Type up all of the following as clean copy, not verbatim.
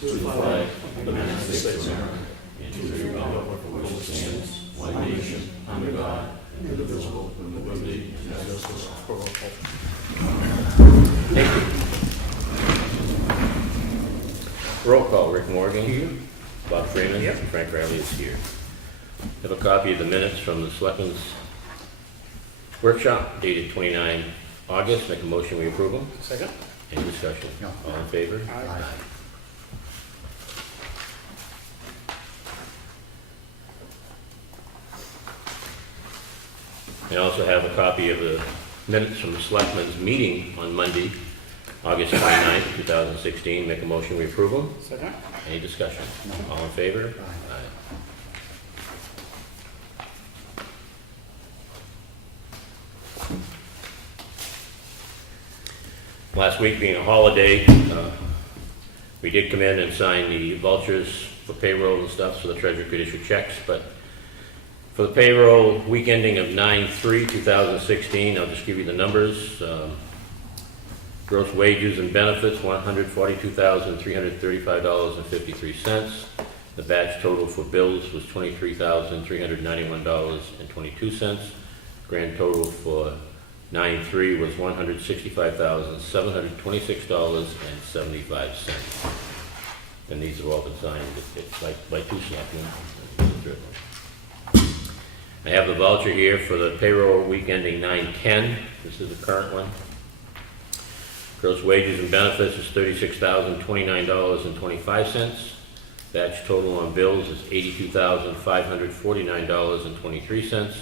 to the flag of the United States of America and to the republic for which it stands, one nation, under God, indivisible, with liberty and justice for all. Thank you. Roll call, Rick Morgan. Here. Bob Freeman. Yep. And Frank Riley is here. I have a copy of the minutes from the Selectmen's workshop dated 29 August. Make a motion we approve them. Second. Any discussion? No. All in favor? Aye. I also have a copy of the minutes from the Selectmen's meeting on Monday, August 29th, 2016. Make a motion we approve them. Second. Any discussion? No. All in favor? Aye. Last week being a holiday, we did come in and sign the vouchers for payroll and stuff so the treasurer could issue checks, but for the payroll week ending of 9/3/2016, I'll just give you the numbers. Gross wages and benefits, $142,335.53. The batch total for bills was $23,391.22. Grand total for 9/3 was $165,726.75. And these have all been signed by two selectmen. I have the voucher here for the payroll week ending 9/10. This is the current one. Gross wages and benefits is $36,029.25. Batch total on bills is $82,549.23.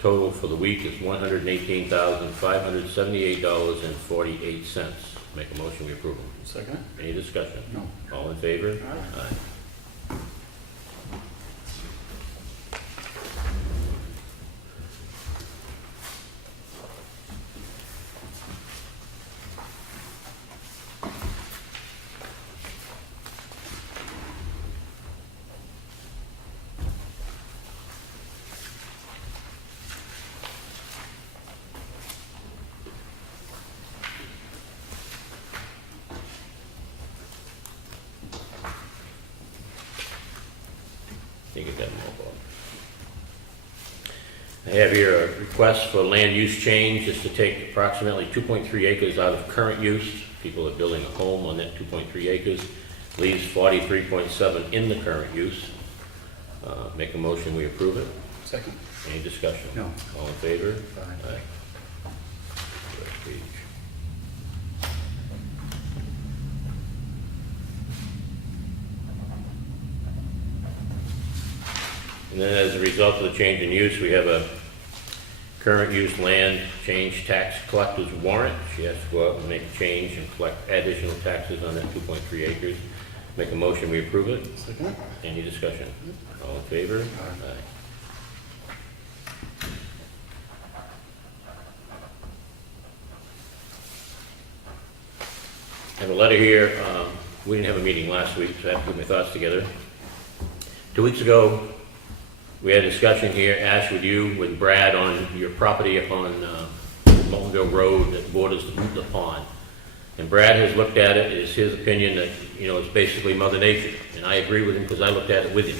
Total for the week is $118,578.48. Make a motion we approve them. Second. Any discussion? No. All in favor? Aye. You can get them all, Bob. I have here a request for land use change, just to take approximately 2.3 acres out of current use. People are building a home on that 2.3 acres. Leaves 43.7 in the current use. Make a motion, we approve it. Second. Any discussion? No. All in favor? Aye. First page. And then as a result of the change in use, we have a current use land change tax collector's warrant. She has to go out and make a change and collect additional taxes on that 2.3 acres. Make a motion, we approve it. Second. Any discussion? All in favor? Aye. I have a letter here. We didn't have a meeting last week, so I have to put my thoughts together. 2 weeks ago, we had a discussion here, Ash, with you, with Brad, on your property up on Moultonville Road that borders the pond. And Brad has looked at it. It's his opinion that, you know, it's basically Mother Nature. And I agree with him because I looked at it with him.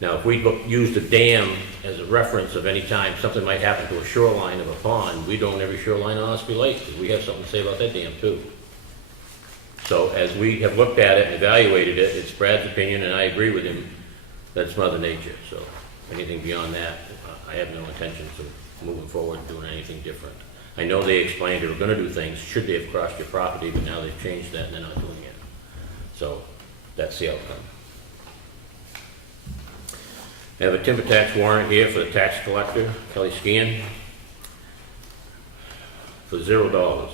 Now, if we use the dam as a reference of any time something might happen to a shoreline of a pond, we don't every shoreline on Ossipee Lake, because we have something to say about that dam too. So as we have looked at it and evaluated it, it's Brad's opinion, and I agree with him, that's Mother Nature. So anything beyond that, I have no intentions of moving forward and doing anything different. I know they explained they were going to do things should they have crossed your property, but now they've changed that and they're not doing it. So that's the outcome. I have a timber tax warrant here for the tax collector, Kelly Skian, for $0.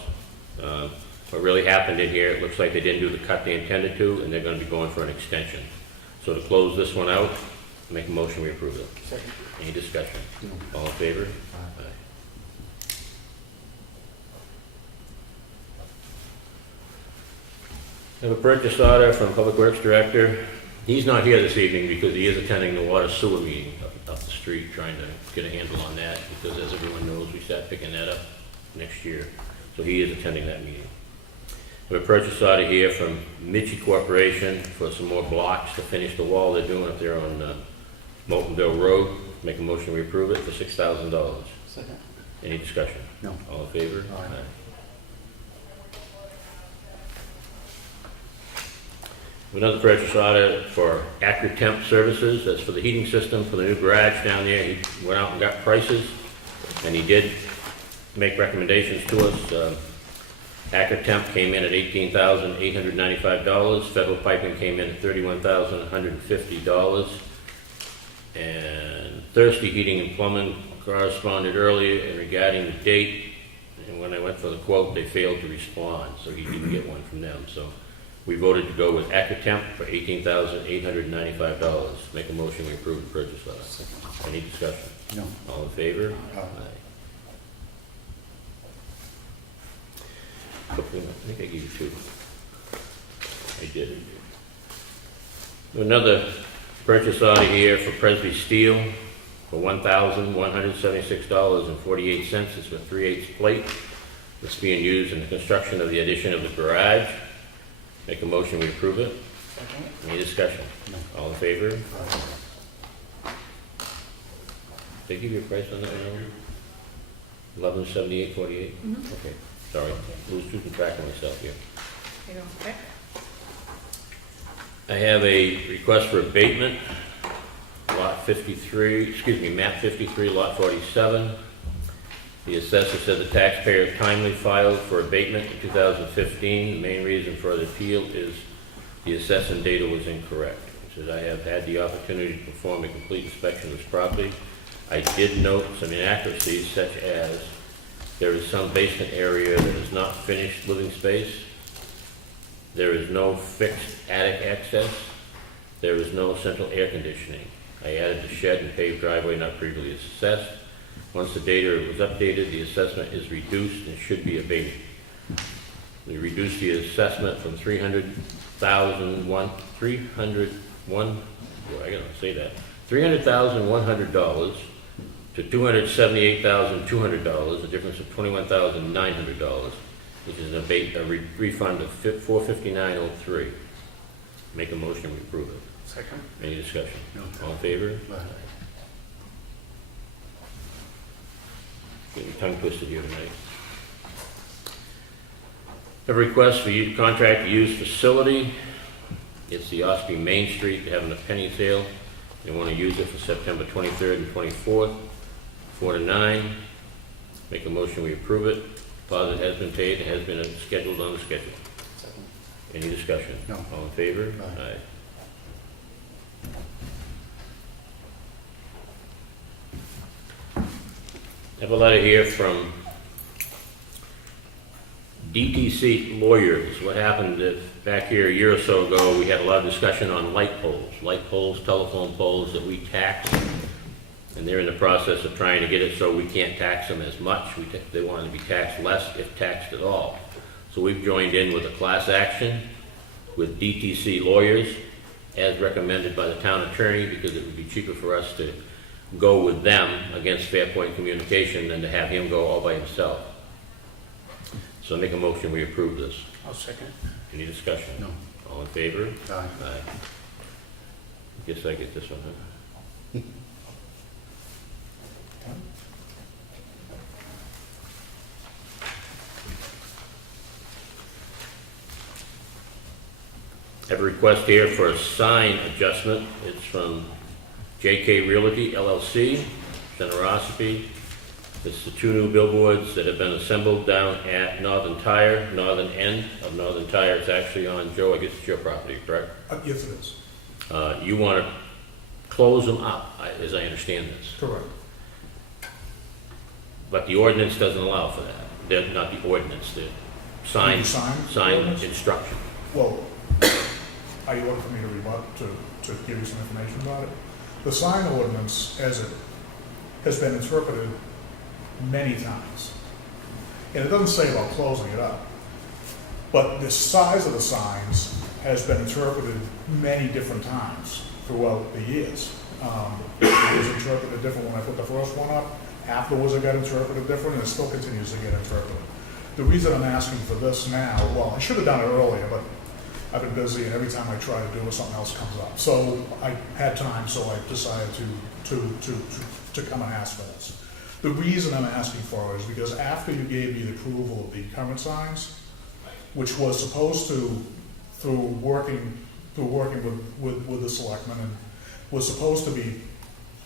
What really happened in here, it looks like they didn't do the cut they intended to, and they're going to be going for an extension. So to close this one out, make a motion we approve it. Second. Any discussion? No. All in favor? Aye. Aye. I have a purchase order from Public Works Director. He's not here this evening because he is attending the water sewer meeting up the street, trying to get a handle on that, because as everyone knows, we start picking that up next year. So he is attending that meeting. We have a purchase order here from Mitchie Corporation for some more blocks to finish the wall they're doing up there on Moltenville Road. Make a motion we approve it for $6,000. Second. Any discussion? No. All in favor? Aye. Another purchase order for Temp services. That's for the heating system for the new garage down there. He went out and got prices, and he did make recommendations to us. Temp came in at $18,895. Federal Piping came in at $31,150. And Thirsty Heating and Plumbing corresponded earlier regarding the date, and when I went for the quote, they failed to respond, so he didn't get one from them. So we voted to go with Temp for $18,895. Make a motion we approve the purchase order. Any discussion? No. All in favor? Aye. I think I gave you two. I did. Another purchase order here for Presby Steel for $1,176.48. It's for 3/8 plate. It's being used in the construction of the addition of the garage. Make a motion, we approve it. Second. Any discussion? No. All in favor? Aye. Did they give you a price on that one? $1178.48? Okay, sorry. Losing track of myself here. You go quick. I have a request for abatement, map 53, lot 47. The assessor said the taxpayer timely filed for abatement in 2015. The main reason for the appeal is the assessment data was incorrect. He says, I have had the opportunity to perform a complete inspection of this property. I did note some inaccuracies such as there is some basement area that is not finished living space. There is no fixed attic access. There is no central air conditioning. I added the shed and paved driveway not previously assessed. Once the data was updated, the assessment is reduced and should be abated. We reduced the assessment from $300,100 to $278,200, a difference of $21,900, which is a refund of $459.03. Make a motion, we approve it. Second. Any discussion? No. All in favor? Aye. Getting tongue twisted here tonight. A request for you to contract to use facility. It's the Ossipee Main Street. They're having a penny sale. They want to use it for September 23rd and 24th, 4 to 9. Make a motion, we approve it. Deposit has been paid and has been scheduled on the schedule. Second. Any discussion? No. All in favor? Aye. I have a letter here from DTC Lawyers. What happened is back here a year or so ago, we had a lot of discussion on light poles, telephone poles that we tax. And they're in the process of trying to get it so we can't tax them as much. They wanted to be taxed less, if taxed at all. So we've joined in with a class action with DTC Lawyers as recommended by the town attorney, because it would be cheaper for us to go with them against Fairpoint Communication than to have him go all by himself. So make a motion, we approve this. I'll second. Any discussion? No. All in favor? Aye. Aye. Guess I get this one, huh? I have a request here for a sign adjustment. It's from JK Realty LLC, Center Ossipee. It's the two new billboards that have been assembled down at northern end of Northern Tire. It's actually on, Joe, I guess it's your property, correct? Yes, it is. You want to close them up, as I understand this. Correct. But the ordinance doesn't allow for that. Not the ordinance, the sign ordinance? instruction. Well, are you looking for me to rebut, to give you some information about it? The sign ordinance, as it has been interpreted many times, and it doesn't say about closing it up, but the size of the signs has been interpreted many different times throughout the years. It was interpreted different when I put the first one up. Afterwards, it got interpreted different, and it still continues to get interpreted. the reason I'm asking for this now, well, I should have done it earlier, but I've been busy, and every time I try to do it, something else comes up. So I had time, so I decided to come and ask for this. The reason I'm asking for it is because after you gave me the approval of the current signs, which was supposed to, through working with the selectmen, and was supposed to be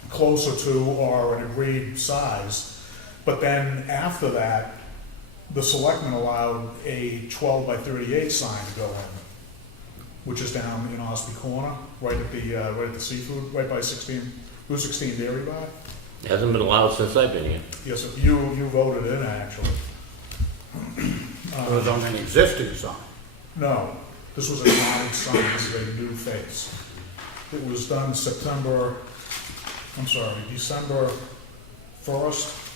closer to or an agreed size, but then after that, the selectmen allowed a 12 by 38 sign to go in, which is down in Ossipee Corner, right at the seafood, right by Route 16 Dairy Bar. It hasn't been allowed since I've been here. Yes, you voted in, actually. It was on an existing sign. No, this was a mounted sign, this is a new face. It was done December 1st,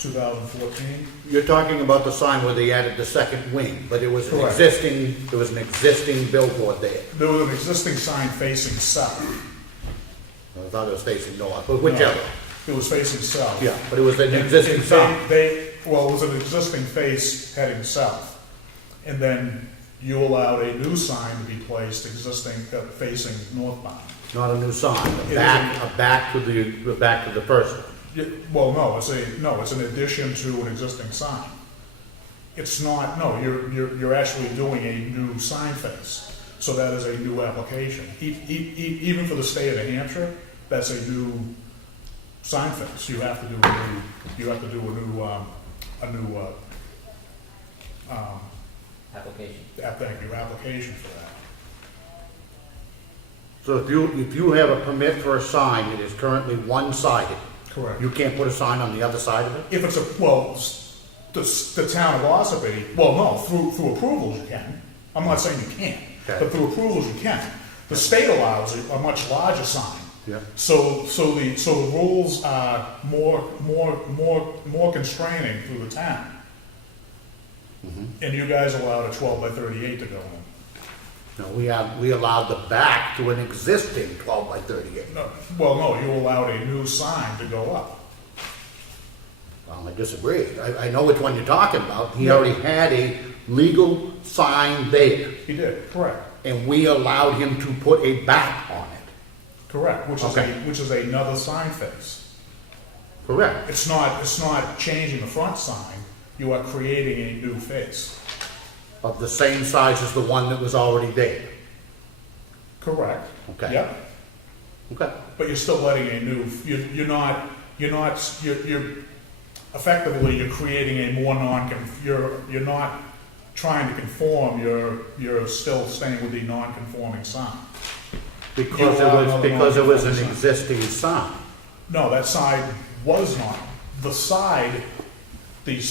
2014. You're talking about the sign where they added the second wing, but it was an Correct. existing billboard there. There was an existing sign facing south. I thought it was facing north, but whichever. It was facing south. Yeah, but it was an And existing sign. Well, it was an existing face heading south. And then you allowed a new sign to be placed facing northbound. Not a new sign, It back to the person. Well, no, it's an addition to an existing sign. It's not, no, you're actually doing a new sign face. So that is a new application. Even for the state of New Hampshire, that's a new sign face. You have to do a new Application. application for that. So if you have a permit for a sign that is currently one-sided, Correct. you can't put a sign on the other side of it? If it's the town of Ossipee, well, no, through approvals you can. I'm not saying you can't, Okay. but through approvals you can. The state allows a much larger sign. Yeah. So the rules are more constraining through the town. And you guys allowed a 12 by 38 to go in. No, we allowed the back to an existing 12 by 38. No, well, no, you allowed a new sign to go up. Well, I disagree. I know which one you're talking about. He Yeah. already had a legal sign there, He did, correct, and we allowed him to put a back on it. correct, Okay. which is another sign face. Correct. It's not changing the front sign, you are creating a new face. Of the same size as the one that was already there. Correct. Okay. Yep, Okay. but you're still letting a new, you're effectively, you're creating a more you're not trying to conform, you're still staying with the non-conforming sign. Because it was an existing sign. No, that side was not. The side, the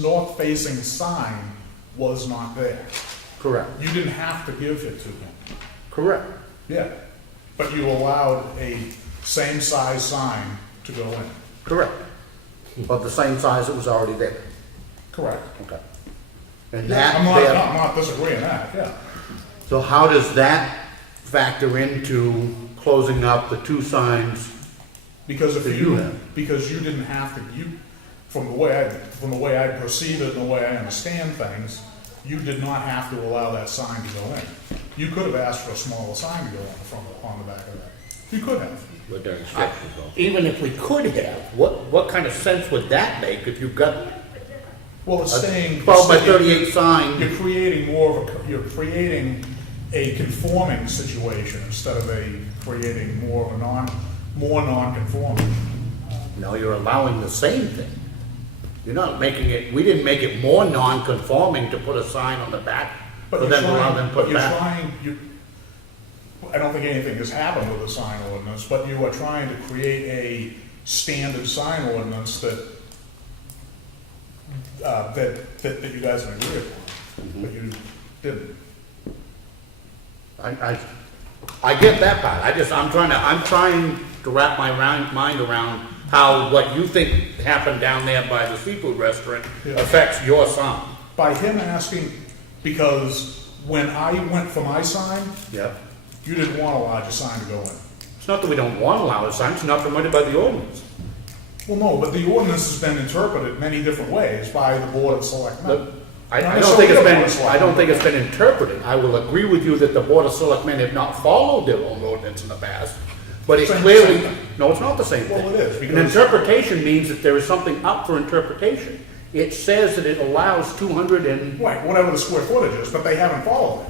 north-facing sign was not there. Correct. You didn't have to give it to him. Correct. Yeah. But you allowed a same-size sign to go in. Correct. Of the same size that was already there. Correct. Okay. And that, I'm not disagreeing that, yeah. so how does that factor into closing up the two signs? Because That you have. because you didn't have to, from the way I perceive it and the way I understand things, you did not have to allow that sign to go in. You could have asked for a smaller sign to go on the back of that. You could have. What their instructions go. Even if we could have, what kind of sense would that make if you've got Well, it's staying. 12 by 38 sign? You're creating you're creating a conforming situation instead of creating more of a non-conforming. No, you're allowing the same thing. You're not making it, we didn't make it more non-conforming to put a sign on the back, But for you're them to allow them to put back. I don't think anything has happened with the sign ordinance, but you are trying to create a standard sign ordinance that you guys can agree upon, but you didn't. I get that part. I'm trying to wrap my mind around how what you think happened down there by the seafood restaurant Yeah. affects your sign. By him asking, because when I went for my sign, Yep. you didn't want a larger sign to go in. It's not that we don't want to allow a sign, it's not permitted by the ordinance. Well, no, but the ordinance has been interpreted many different ways by the Board of Selectmen. I Not don't think necessarily the Board of I Selectmen. don't think it's been interpreted. I will agree with you that the Board of Selectmen have not followed their own ordinance in the past, but it Same clearly, thing. no, it's not the same thing. Well, it is, An because- interpretation means that there is something up for interpretation. It says that it allows 200 and, Right, whatever the square footage is, but they haven't followed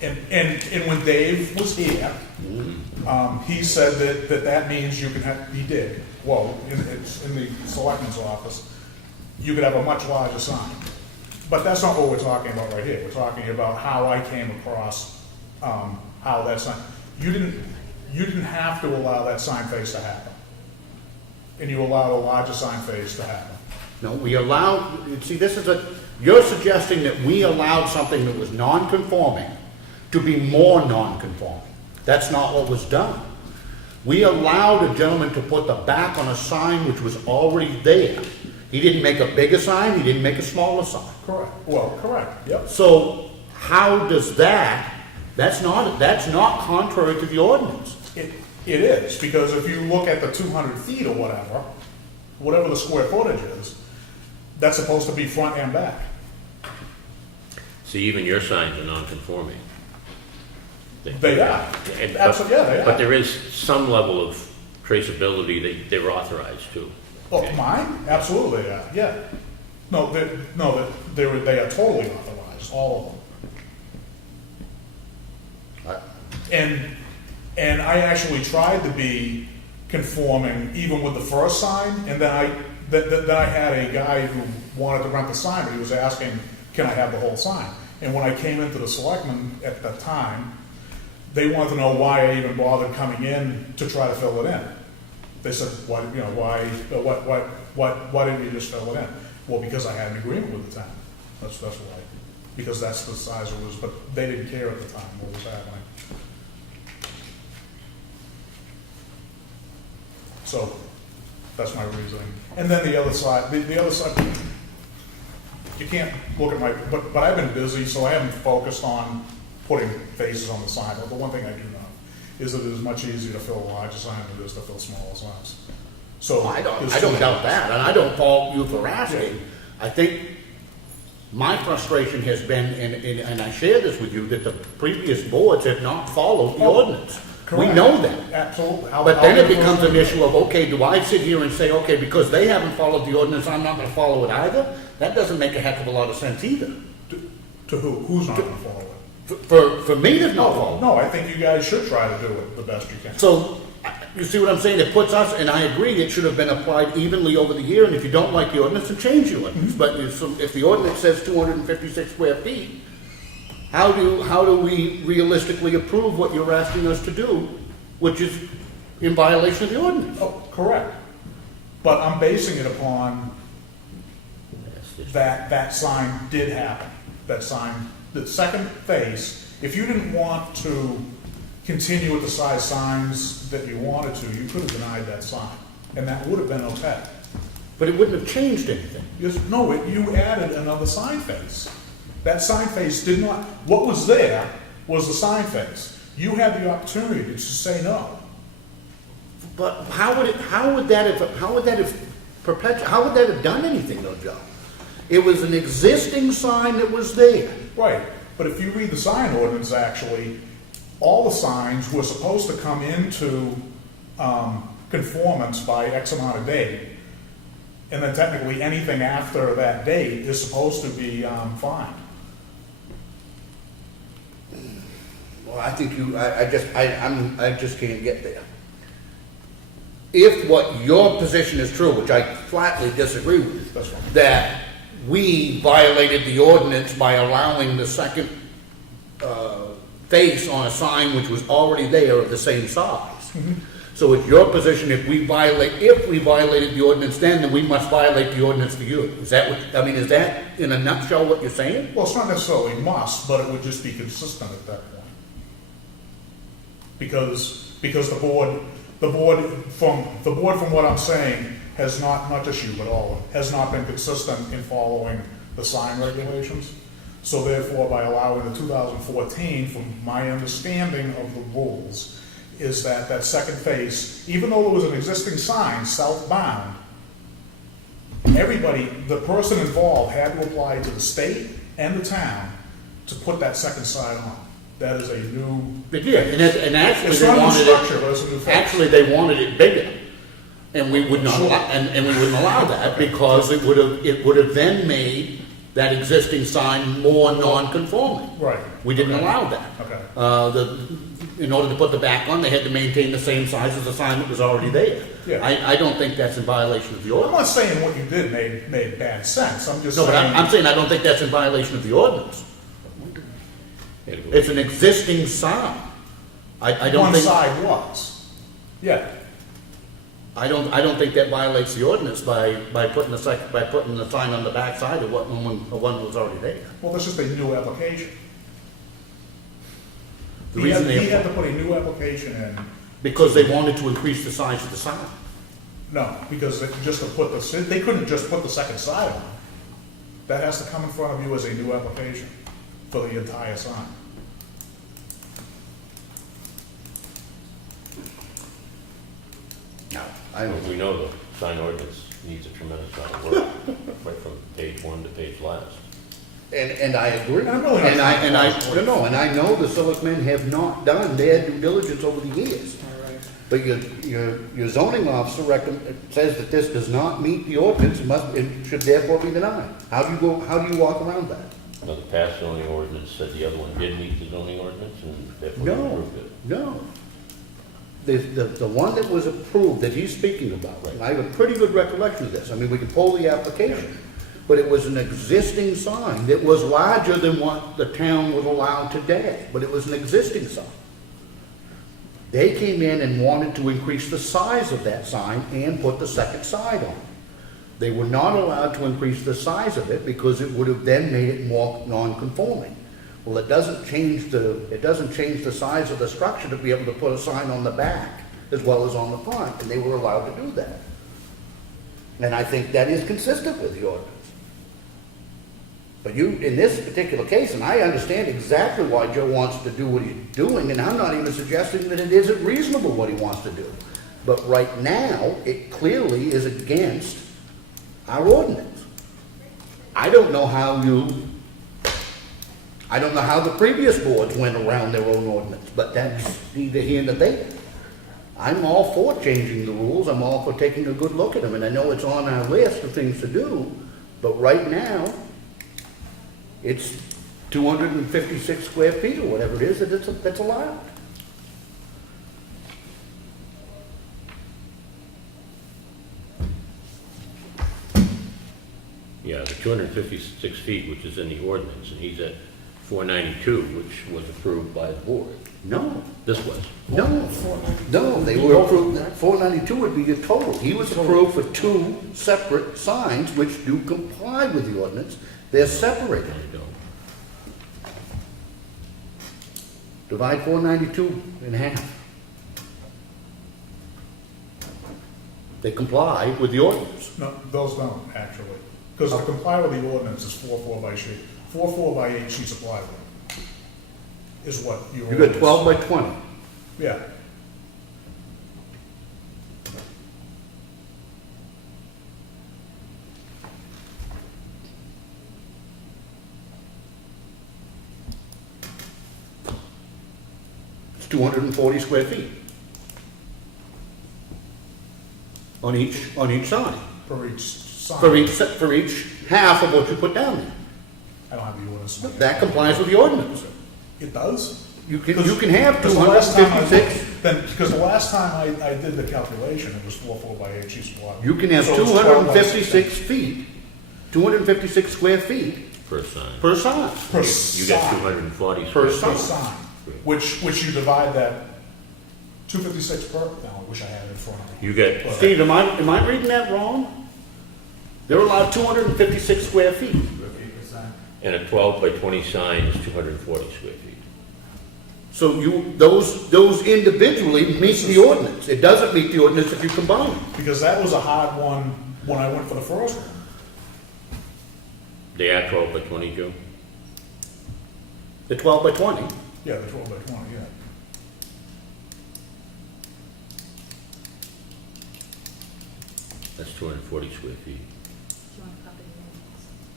it. And when Dave was here, he said that means you can have, he did, it's in the selectman's office, you could have a much larger sign. But that's not what we're talking about right here. We're talking about how I came across, how that sign, you didn't have to allow that sign face to happen. And you allowed a larger sign face to happen. no, we allowed, see, you're suggesting that we allowed something that was non-conforming to be more non-conforming. That's not what was done. We allowed a gentleman to put the back on a sign which was already there. He didn't make a bigger sign, he didn't make a smaller sign. Correct. Well, correct, yep. So how does that's not contrary to the ordinance. It is, because if you look at the 200 feet or whatever the square footage is, that's supposed to be front and back. See, even your signs are non-conforming. They are. And- Absolutely, yeah, they are. But there is some level of traceability that they're authorized to. Oh, mine? Absolutely, yeah. No, they are totally authorized, all of them. And I actually tried to be conforming even with the first sign, and then I had a guy who wanted to rent the sign, but he was asking, can I have the whole sign? And when I came into the selectmen at that time, they wanted to know why I even bothered coming in to try to fill it in. They said, why didn't you just fill it in? Well, because I had an agreement with the town. That's why. Because that's the size it was, but they didn't care at the time what was happening. So, that's my reasoning. And then the other side, you can't look at but I've been busy, so I haven't focused on putting faces on the sign. But the one thing I do know is that it is much easier to fill a larger sign than it is to fill smaller signs. So I there's don't two doubt ways. that, and I don't fault you for asking. I think my frustration has been, and I share this with you, that the previous boards have not followed the ordinance. We Correct. know that. Absolutely. But then it becomes an issue of, okay, do I sit here and say, okay, because they haven't followed the ordinance, I'm not gonna follow it either? That doesn't make a heck of a lot of sense either. To who? Who's not going to follow it? For me to not follow. No, I think you guys should try to do it the best you can. So, you see what I'm saying? It puts us, and I agree, it should have been applied evenly over the year, and if you don't like the ordinance, then change the ordinance. But if the ordinance says 256 square feet, how do we realistically approve what you're asking us to do, which is in violation of the ordinance? Oh, correct. But I'm basing it upon that sign did happen. That sign, the second face, if you didn't want to continue with the size signs that you wanted to, you could have denied that sign, and that would have been okay. But it wouldn't have changed anything. You added another sign face. That sign face did not, what was there was the sign face. You had the opportunity to say no. But how would that have done anything though, Joe? It was an existing sign that was there. Right, but if you read the sign ordinance, actually, all the signs were supposed to come into conformance by X amount of date, and then technically anything after that date is supposed to be fine. Well, I think I just can't get there. If what your position is true, which I flatly disagree with, That's fine. that we violated the ordinance by allowing the second face on a sign which was already there of the same size. So it's your position, if we violated the ordinance then we must violate the ordinance for you. Is that in a nutshell what you're saying? Well, it's not necessarily must, but it would just be consistent at that point. Because the board from what I'm saying has not just you, but all of them, has not been consistent in following the sign regulations. So therefore, by allowing the 2014, from my understanding of the rules, is that second face, even though there was an existing sign southbound, everybody, the person involved had to apply to the state and the town to put that second sign on. That is a new, Yeah, and actually it's they not a new wanted structure, it, but it's a new face. actually they wanted it bigger. And we would not, Sure. and we wouldn't allow that because it would have then made that existing sign more non-conforming. Right. We didn't Okay. allow that. Okay. In order to put the back on, they had to maintain the same size as the sign that was already there. Yeah. I don't think that's in violation of the I'm ordinance. not saying what you did made bad sense, I'm just No, saying. but I'm saying I don't think that's in violation of the ordinance. It's an existing sign. I don't One think, side was. Yeah, I don't think that violates the ordinance by putting the sign on the back side of one that was already there. well, that's just a new application. The He reason had they, to put a new application in, because they wanted to increase the size of the sign. no, because they couldn't just put the second side on. That has to come in front of you as a new application for the entire sign. No, I don't. We know the sign ordinance needs a tremendous amount of work, right from page 1 to page last. And I agree. I'm really not And I saying no, and I know the selectmen have not done their due diligence over the years. But your zoning officer says that this does not meet the ordinance, it should therefore be denied. How do you walk around that? Now, the past zoning ordinance said the other one did meet the zoning ordinance, and therefore we No, approved it. no. The one that was approved, that he's speaking about, and I have a pretty good recollection of this, I mean, we can pull the application, but it was an existing sign that was larger than what the town would allow today, but it was an existing sign. They came in and wanted to increase the size of that sign and put the second side on. They were not allowed to increase the size of it because it would have then made it more non-conforming. Well, it doesn't change the size of the structure to be able to put a sign on the back as well as on the front, and they were allowed to do that. And I think that is consistent with the ordinance. But in this particular case, and I understand exactly why Joe wants to do what he's doing, and I'm not even suggesting that it isn't reasonable what he wants to do. But right now, it clearly is against our ordinance. I don't know how the previous boards went around their own ordinance, but that's neither here nor there. I'm all for changing the rules, I'm all for taking a good look at them, and I know it's on our list of things to do, but right now, it's 256 square feet or whatever it is that's allowed. Yeah, the 256 feet, which is in the ordinance, and he's at 492, which was approved by the board. No, This was. no, they were approved, 492 would be the total. He was approved for two separate signs which do comply with the ordinance. They're separated. There you go. Divide 492 in half. They comply with the ordinance. No, those don't, actually. Because to comply with the ordinance is 4 by sheet. 4 by 8 sheets of plywood is what your You got 12 by 20. Yeah. It's 240 square feet. On each side. For each sign. For each half of what you put down there. I don't have the ordinance. That complies with the ordinance. It does? You can have Because the last time I 256, looked- because the last time I did the calculation, it was 4 by 8 sheets of plywood. you can have So it's 12 by 256 feet, 256 square feet Per sign. per side. Per You got sign. 240 Per square Per feet. sign, which you divide that 256 per, no, I wish I had it in front of me. You get, But- Steve, am I reading that wrong? They're allowed 256 square feet. and a 12 by 20 sign is 240 square feet. So those individually meet the ordinance. It doesn't meet the ordinance if you combine them. Because that was a hard one when I went for the first one. They are 12 by 20, Joe? The 12 by 20. Yeah, the 12 by 20, yeah. That's 240 square feet.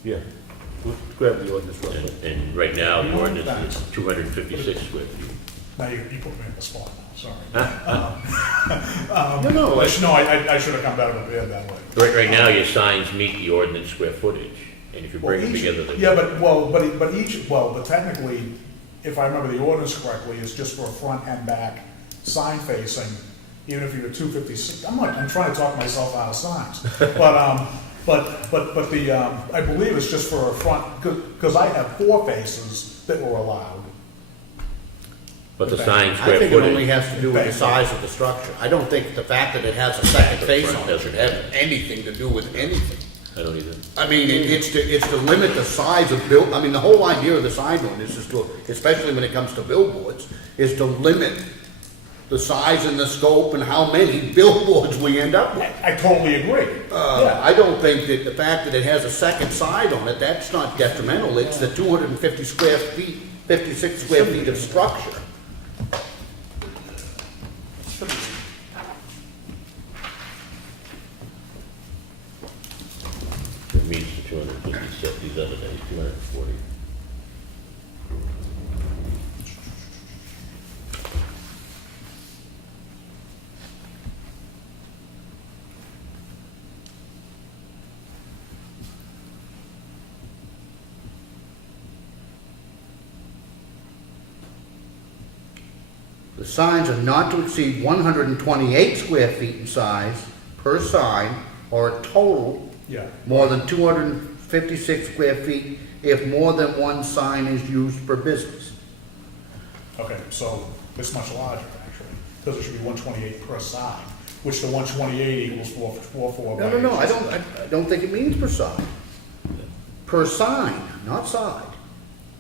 Yeah. We'll grab the ordinance real quick. And right now, the ordinance is 256 square feet. Now you put me in the spot now, sorry. No, I should have come better prepared that way. Right now, your signs meet the ordinance square footage, and if you bring them together, they... Yeah, but technically, if I remember the ordinance correctly, it's just for a front and back sign facing, even if you're 256, I'm trying to talk myself out of signs. But I believe it's just for a front, because I have 4 faces that were allowed. But the sign I square think it only footage... has to do with the size of the structure. I don't think the fact that it has a second face on it should have anything to do with anything. I don't either. I mean, it's to limit the size of I mean, the whole idea of the sign ordinance is to, especially when it comes to billboards, is to limit the size and the scope and how many billboards we end up with. I totally agree. Yeah. I don't think that the fact that it has a second side on it, that's not detrimental. It's the 250 square feet, 56 square feet of structure. It meets the 256, these other days, 240. The signs are not to exceed 128 square feet in size per sign, or a total Yeah. more than 256 square feet if more than one sign is used for business. Okay, so it's much larger, actually, because it should be 128 per side, which the 128 equals 444. No, I don't think it means per sign. Per sign, not side.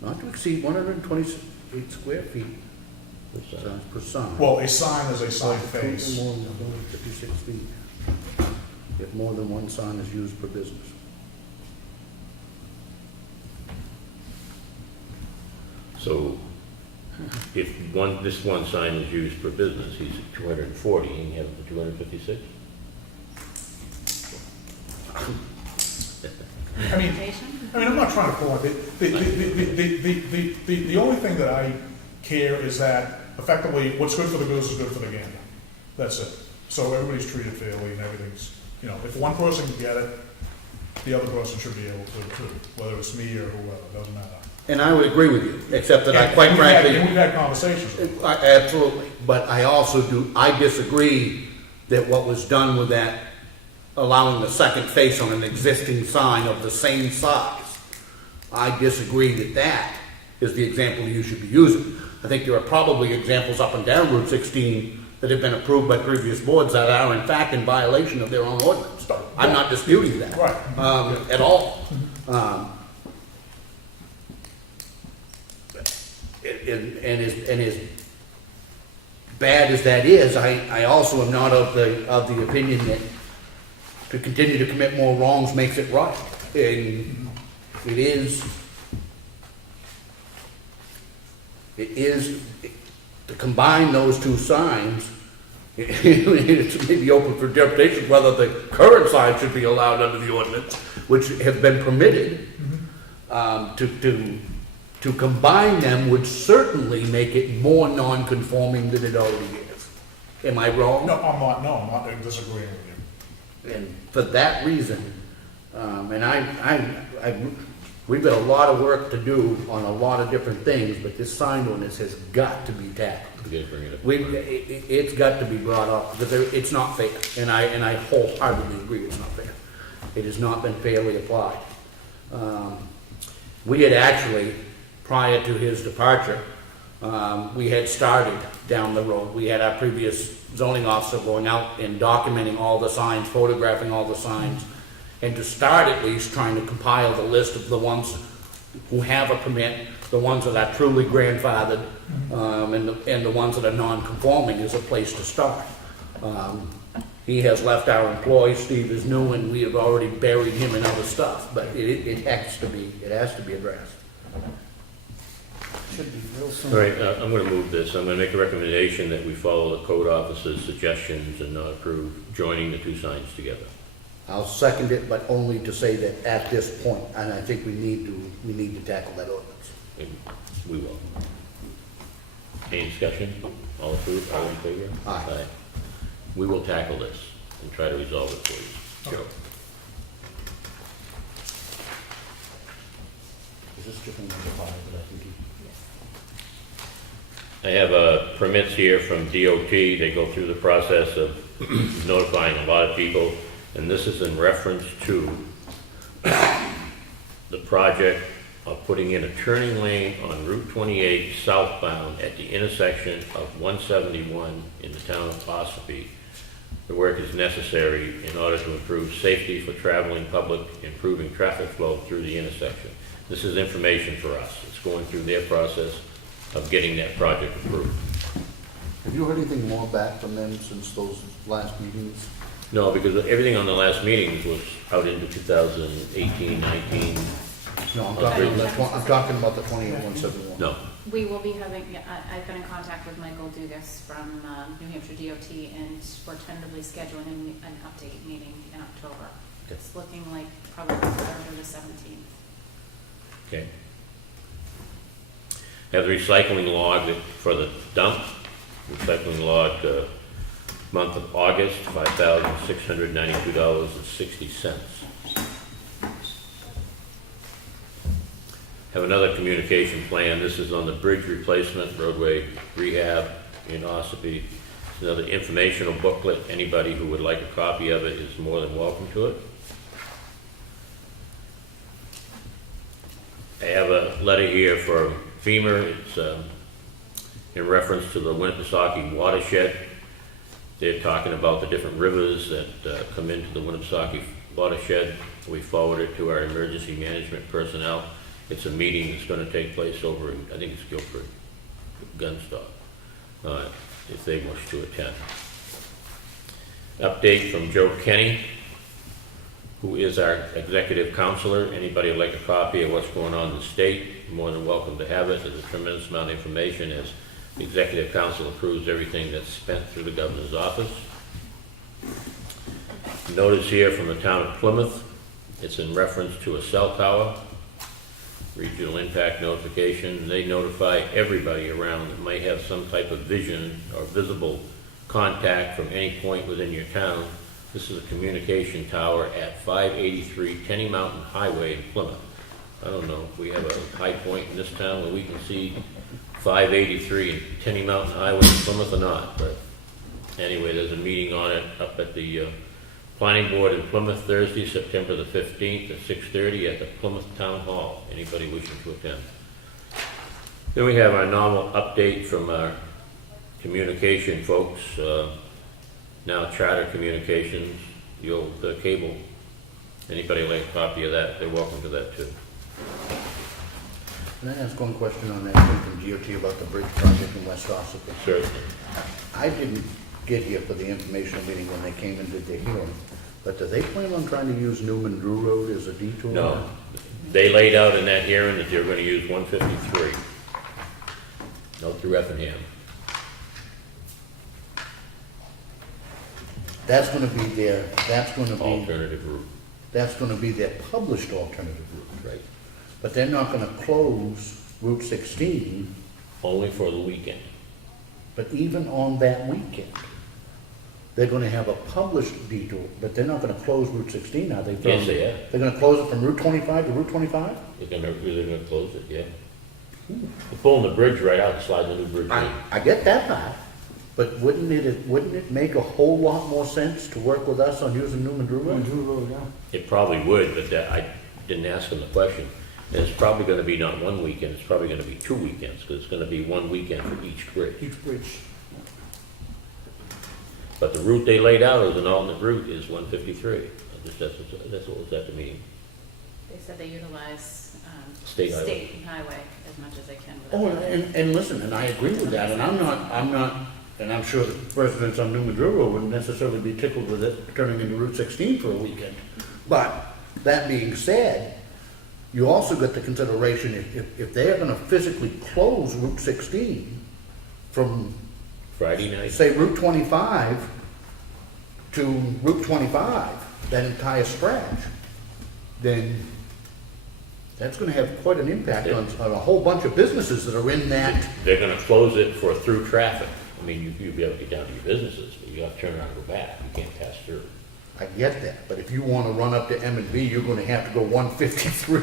Not to exceed 128 square feet signs per sign. Well, a sign is a sign face. More than 156 feet. If more than one sign is used per business. So if this one sign is used per business, he's at 240, and you have it for 256? I mean, I'm not trying to pull it. The only thing that I care is that effectively what's good for the goose is good for the gander. That's it. So everybody's treated fairly and everything's, if one person can get it, the other person should be able to too, whether it's me or whoever, doesn't matter. And I would agree with you, except that I And quite we've frankly. we've had conversations. Absolutely, but I also I disagree that what was done with that, allowing the second face on an existing sign of the same size, I disagree that that is the example you should be using. I think there are probably examples up and down Route 16 that have been approved by previous boards that are in fact in violation of their own ordinance. I'm not disputing that. Right. At all. And as bad as that is, I also am not of the opinion that to continue to commit more wrongs makes it right. And it is to combine those two signs. It's maybe open for interpretation whether the current sign should be allowed under the ordinance, which has been permitted. To combine them would certainly make it more non-conforming than it already is. Am I wrong? No, I'm not disagreeing with you. And for that reason, we've got a lot of work to do on a lot of different things, but this sign ordinance has got to be tackled. You gotta bring it up. It's got to be brought up, because it's not fair, and I wholeheartedly agree it's not fair. It has not been fairly applied. We had actually, prior to his departure, we had started down the road. We had our previous zoning officer going out and documenting all the signs, photographing all the signs, and to start at least trying to compile the list of the ones who have a permit, the ones that are truly grandfathered, and the ones that are non-conforming is a place to start. He has left our employee, Steve is new, and we have already buried him in other stuff, but it has to be addressed. All right, I'm going to move this. I'm going to make a recommendation that we follow the code officer's suggestions and not approve joining the two signs together. I'll second it, but only to say that at this point, and I think we need to tackle that ordinance. And we will. Any discussion? All approved, all in favor? Aye. We will tackle this and try to resolve it for you. Okay. Is this different than the 5 that I think you? I have permits here from DOT. They go through the process of notifying a lot of people, and this is in reference to the project of putting in a turning lane on Route 28 southbound at the intersection of 171 in the town of Ossipee. The work is necessary in order to improve safety for traveling public, improving traffic flow through the intersection. This is information for us. It's going through their process of getting that project approved. Have you heard anything more back from them since those last meetings? No, because everything on the last meetings was out into 2018, 19. No, I'm talking about the 28171. No. We will be having, I've been in contact with Michael Dugas from New Hampshire DOT, and we're tentatively scheduling an update meeting in October. Okay. It's looking like probably the 3rd or the 17th. Okay. Have the recycling log for the dump. Recycling log, month of August, $5,692.60. Have another communication plan. This is on the bridge replacement, roadway rehab in Ossipee. It's another informational booklet. Anybody who would like a copy of it is more than welcome to it. I have a letter here for FEMA. It's in reference to the Winnipesaukee watershed. They're talking about the different rivers that come into the Winnipesaukee watershed. We forward it to our emergency management personnel. It's a meeting that's going to take place over in, I think it's Guilford, Gunstock, if they wish to attend. Update from Joe Kenny, who is our executive counselor. Anybody would like a copy of what's going on in the state, more than welcome to have it. There's a tremendous amount of information as the executive council approves everything that's spent through the governor's office. Notice here from the town of Plymouth. It's in reference to a cell tower. Regional impact notification. They notify everybody around that might have some type of vision or visible contact from any point within your town. This is a communication tower at 583 Tenny Mountain Highway in Plymouth. I don't know if we have a high point in this town where we can see 583 and Tenny Mountain Highway in Plymouth or not, but anyway, there's a meeting on it up at the Planning Board in Plymouth Thursday, September the 15th at 6:30 at the Plymouth Town Hall. Anybody wishing to attend. Then we have our normal update from our communication folks. Now Charter Communications, the old cable. Anybody like a copy of that, they're welcome to that too. Can I ask one question on that thing from GOT about the bridge project in West Ossipee? Certainly. I didn't get here for the informational meeting when they came and did their hearing, but do they plan on trying to use Newman Drew Road as a detour? No, they laid out in that hearing that they're going to use 153. No through Effingham. That's gonna be their, Alternative route. that's gonna be their published alternative route. Right. But they're not gonna close Route 16, Only for the weekend. but even on that weekend, they're gonna have a published detour, but they're not gonna close Route 16, are they? Yes, they are. They're gonna close it from Route 25 to Route 25? They're gonna close it, yeah. They're pulling the bridge right out and sliding the new bridge in. I get that part, but wouldn't it make a whole lot more sense to work with us on using Newman Drew Road? It probably would, but I didn't ask them the question. And it's probably gonna be not one weekend, it's probably gonna be 2 weekends, because it's gonna be 1 weekend for each bridge. Each bridge. But the route they laid out as an alternate route is 153. That's what was at the meeting. They said they utilize State highway. state highway as much as they can. Oh, and listen, and I agree with that, and I'm not, and I'm sure the residents on Newman Drew Road wouldn't necessarily be tickled with it turning into Route 16 for a weekend. But, that being said, you also got the consideration, if they're gonna physically close Route 16 from, Friday night. say, Route 25 to Route 25, that entire stretch, then that's gonna have quite an impact on a whole bunch of businesses that are in that. They're gonna close it for through traffic. I mean, you'll be able to get down to your businesses, but you have to turn around and go back. You can't pass through. I get that, but if you wanna run up to M&B, you're gonna have to go 153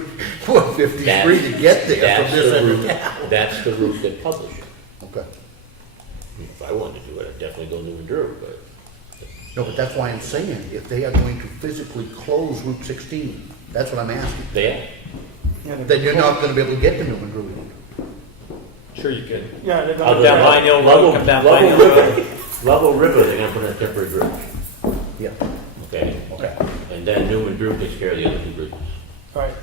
to get there That's from this the end of route. town. That's the route they publish it. Okay. If I wanted to do it, I'd definitely go New and Drew, but No, but that's why I'm saying, if they are going to physically close Route 16, that's what I'm asking. they are. Then you're not gonna be able to get to Newman Road. Sure you could. Yeah, they're Other gonna, down than Pine Hill Road, come down Pine Hill Road. Level River, they're gonna put in a temporary bridge, Yeah, okay? okay. And then New and Drew takes care of the other two bridges. right,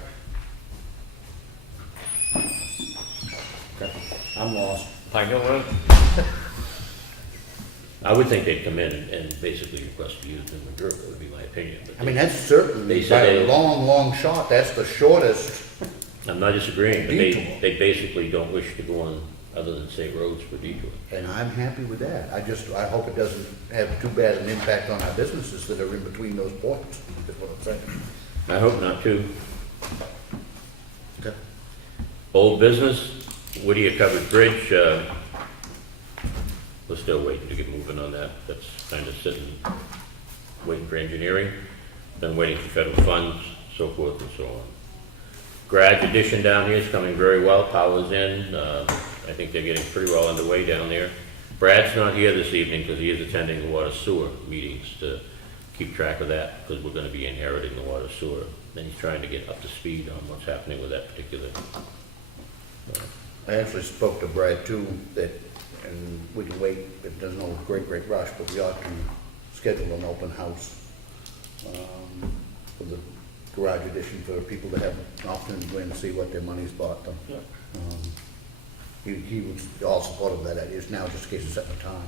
Okay. I'm lost. Pine Hill Road? I would think they'd come in and basically request to use New and Drew, that would be my opinion. But I mean, that's certainly, They by said a they- long, long shot, that's the shortest. I'm not disagreeing, but Detour. they basically don't wish to go on other than state roads for detour. And I'm happy with that. I hope it doesn't have too bad an impact on our businesses that are in between those points, is what I'm saying. I hope not too. Okay. Old business, Whittier Covered Bridge, we're still waiting to get moving on that. That's kind of sitting, waiting for engineering, then waiting for federal funds, so forth and so on. Garage addition down here is coming very well, power's in, I think they're getting pretty well underway down there. Brad's not here this evening because he is attending the water sewer meetings to keep track of that, because we're gonna be inheriting the water sewer. And he's trying to get up to speed on what's happening with that particular. I actually spoke to Brad too, that, and we can wait, if there's no great rush, but we ought to schedule an open house for the garage addition for people that have an opportunity to go in and see what their money's bought them. yeah. He was all supportive of that idea. It's now just a case of setting a time.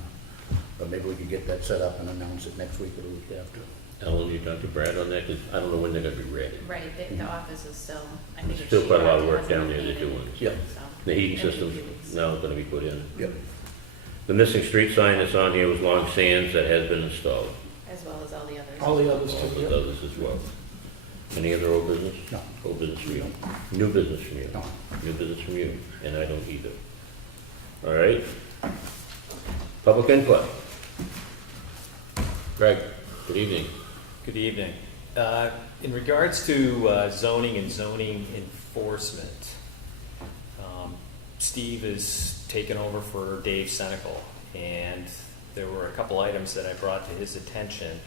But maybe we could get that set up and announce it next week or the week after. Ellen, you talked to Brad on that, because I don't know when they're gonna be ready. Right, the office is still, I think it's. Still quite a lot of Sheila work down there hasn't they're doing. completed, Yeah. so The heating maybe a system's few weeks. now gonna be put in. Yep. The missing street sign that's on here was Long Sands, that has been installed. As well as all the others. All the others All too, the yeah. others as well. Any other old business? No. Old business from you? New business from you? No. New business from you, and I don't either. All right. Public input. Greg, good evening. Good evening. In regards to zoning and zoning enforcement, Steve has taken over for Dave Senecal, and there were a couple items that I brought to his attention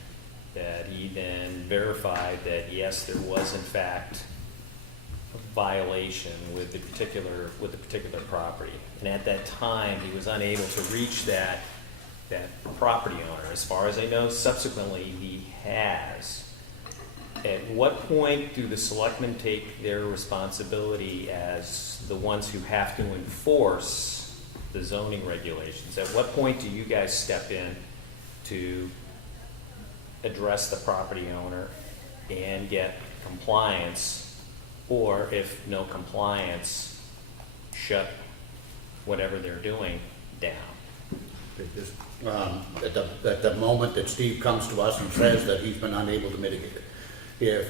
that he then verified that yes, there was in fact a violation with the particular property. And at that time, he was unable to reach that property owner. As far as I know, subsequently he has. At what point do the selectmen take their responsibility as the ones who have to enforce the zoning regulations? At what point do you guys step in to address the property owner and get compliance? Or if no compliance, shut whatever they're doing down? At the moment that Steve comes to us and says that he's been unable to mitigate it.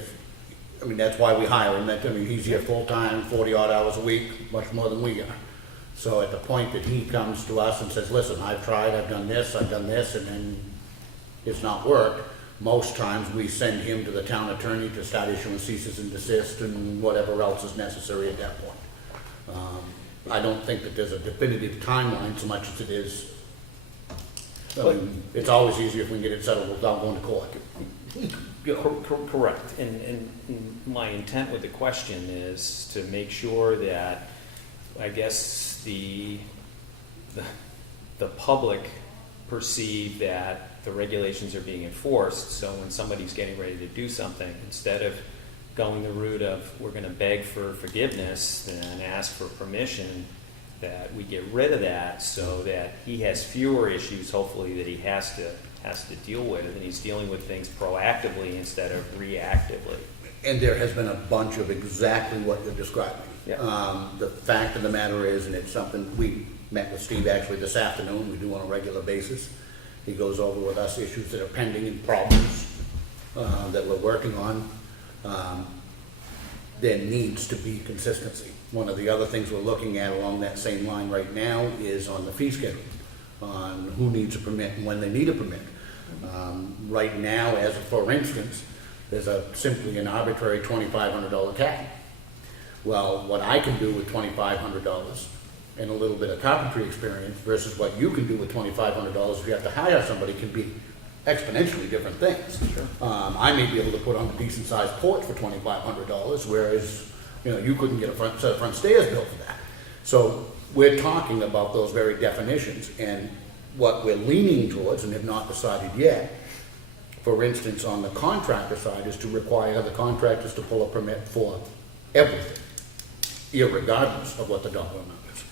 That's why we hire him. He's here full-time, 40-odd hours a week, much more than we are. So at the point that he comes to us and says, listen, I've tried, I've done this, and then it's not worked, most times we send him to the town attorney to start issuing ceases and desist and whatever else is necessary at that point. I don't think that there's a definitive timeline so much as it is. It's always easier if we can get it settled without going to court. Correct. And my intent with the question is to make sure that, I guess, the public perceive that the regulations are being enforced. So when somebody's getting ready to do something, instead of going the route of we're going to beg for forgiveness and ask for permission, that we get rid of that so that he has fewer issues, hopefully, that he has to deal with, and he's dealing with things proactively instead of reactively. And there has been a bunch of exactly what you're describing. Yeah. The fact of the matter is, and it's something we met with Steve actually this afternoon, we do on a regular basis. He goes over with us issues that are pending and problems. that we're working on, there needs to be consistency. One of the other things we're looking at along that same line right now is on the fee schedule, on who needs a permit and when they need a permit. Right now, as for instance, there's simply an arbitrary $2,500 cap. Well, what I can do with $2,500 and a little bit of carpentry experience versus what you can do with $2,500 if you have to hire somebody can be exponentially different things. Sure. I may be able to put on a decent sized porch for $2,500, whereas, you couldn't get a set of front stairs built for that. So we're talking about those very definitions, and what we're leaning towards, and have not decided yet, for instance, on the contractor side, is to require the contractors to pull a permit for everything, irregardless of what the dollar amount is.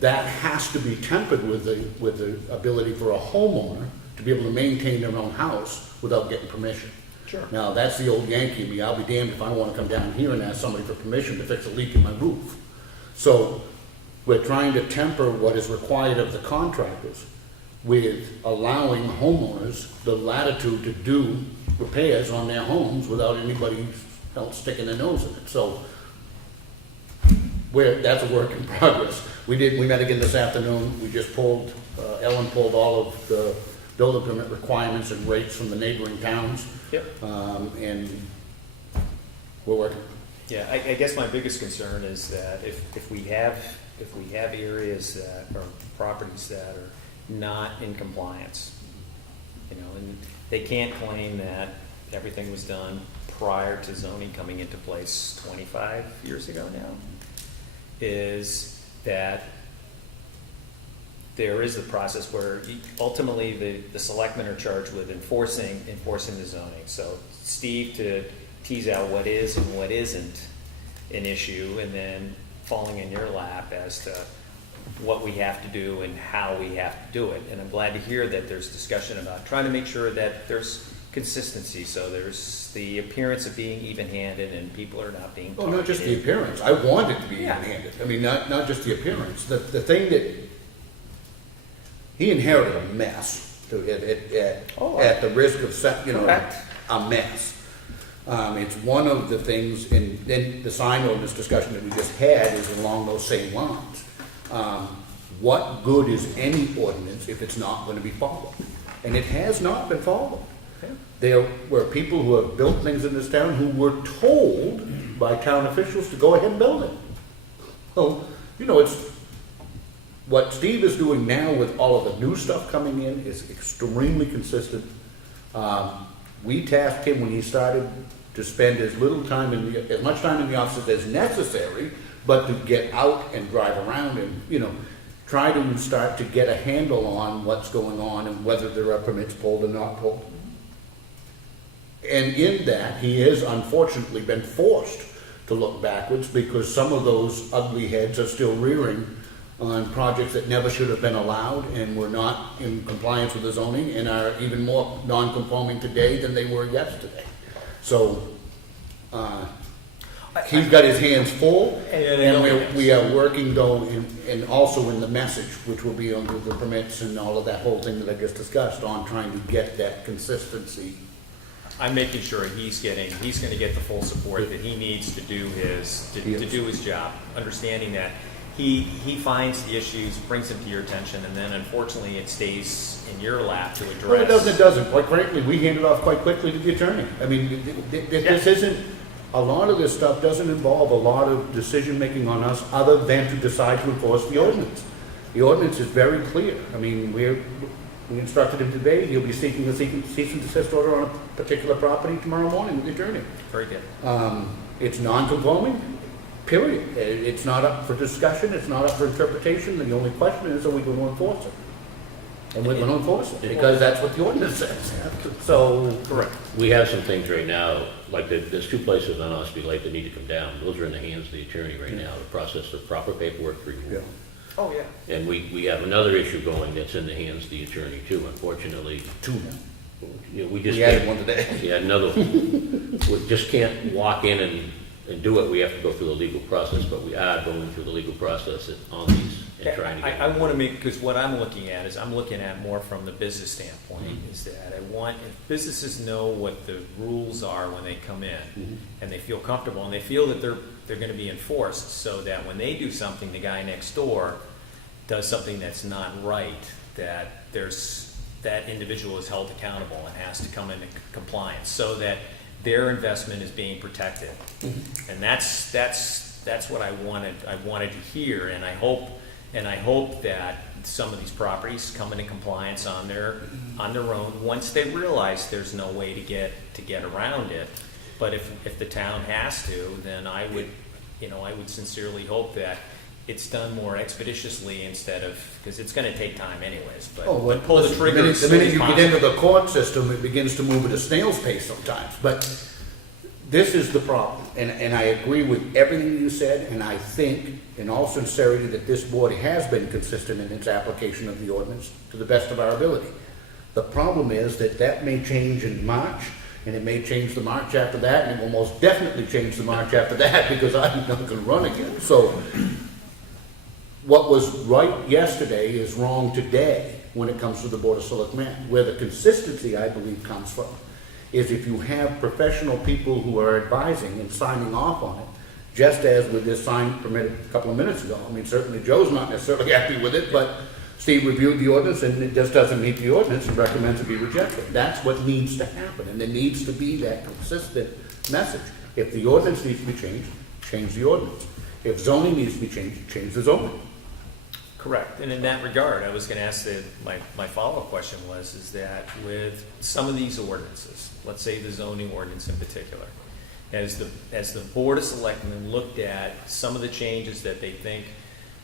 That has to be tempered with the ability for a homeowner to be able to maintain their own house without getting permission. Sure. Now, that's the old Yankee in me. I'll be damned if I want to come down here and ask somebody for permission to fix a leak in my roof. So we're trying to temper what is required of the contractors with allowing homeowners the latitude to do repairs on their homes without anybody else sticking their nose in it. So that's a work in progress. We met again this afternoon. We just Ellen pulled all of the building permit requirements and rates from the neighboring towns. Yep. And we're working. Yeah, I guess my biggest concern is that if we have areas that or properties that are not in compliance, and they can't claim that everything was done prior to zoning coming into place 25 years ago now, is that there is a process where ultimately the selectmen are charged with enforcing the zoning. So Steve to tease out what is and what isn't an issue, and then falling in your lap as to what we have to do and how we have to do it. And I'm glad to hear that there's discussion about trying to make sure that there's consistency, so there's the appearance of being even-handed and people are not being targeted. Well, not just the appearance. I want it to be even-handed. I mean, not just the appearance. The thing that he inherited a mess at the risk of Correct. a mess. It's one of the things, and then the sign ordinance discussion that we just had is along those same lines. What good is any ordinance if it's not going to be followed? And it has not been followed. Okay. There were people who have built things in this town who were told by town officials to go ahead and build it. So, it's what Steve is doing now with all of the new stuff coming in is extremely consistent. We tasked him when he started to spend as much time in the office as necessary, but to get out and drive around and, try to start to get a handle on what's going on and whether there are permits pulled or not pulled. And in that, he has unfortunately been forced to look backwards because some of those ugly heads are still rearing on projects that never should have been allowed and were not in compliance with the zoning and are even more non-conforming today than they were yesterday. So he's got his hands full, and we are working though, and also in the message, which will be under the permits and all of that whole thing that I just discussed, on trying to get that consistency. I'm making sure he's going to get the full support that he needs to do his job, understanding that he finds the issues, brings them to your attention, and then unfortunately it stays in your lap to address. Well, it doesn't. Quite frankly, we hand it off quite quickly to the attorney. I mean, this isn't, a lot of this stuff doesn't involve a lot of decision-making on us other than to decide to enforce the ordinance. The ordinance is very clear. I mean, we instructed him today, he'll be seeking a cease and desist order on a particular property tomorrow morning with the attorney. Very good. It's non-conforming, period. It's not up for discussion, it's not up for interpretation. The only question is, are we going to enforce it? And we're going to enforce it, because that's what the ordinance says. So, correct. We have some things right now, like there's 2 places on Ossipee Lake that need to come down. Those are in the hands of the attorney right now, to process the proper paperwork for removal. Yeah. Oh, yeah. And we have another issue going that's in the hands of the attorney too, unfortunately. 2 now. We just We added can't, one today. yeah, another one. We just can't walk in and do it. We have to go through the legal process, but we are going through the legal process on these and trying to get. I want to make, because what I'm looking at is I'm looking at more from the business standpoint, is that I want, if businesses know what the rules are when they come in, and they feel comfortable, and they feel that they're going to be enforced, so that when they do something, the guy next door does something that's not right, that that individual is held accountable and has to come into compliance, so that their investment is being protected. And that's what I wanted to hear, and I hope that some of these properties come into compliance on their own once they realize there's no way to get around it. But if the town has to, then I would sincerely hope that it's done more expeditiously instead of, because it's going to take time anyways. But pull the trigger. The minute you get into the court system, it begins to move at a snail's pace sometimes. But this is the problem, and I agree with everything you said, and I think, in all sincerity, that this board has been consistent in its application of the ordinance to the best of our ability. The problem is that may change in March, and it may change the March after that, and it will most definitely change the March after that, because I'm not going to run again. So what was right yesterday is wrong today when it comes to the Board of Selectmen. Where the consistency, I believe, comes from is if you have professional people who are advising and signing off on it, just as with this sign permit a couple of minutes ago. I mean, certainly Joe's not necessarily happy with it, but Steve reviewed the ordinance and it just doesn't meet the ordinance and recommends it be rejected. That's what needs to happen, and there needs to be that consistent message. If the ordinance needs to be changed, change the ordinance. If zoning needs to be changed, change the zoning. Correct. And in that regard, I was going to ask my follow-up question is that with some of these ordinances, let's say the zoning ordinance in particular, as the Board of Selectmen looked at some of the changes that they think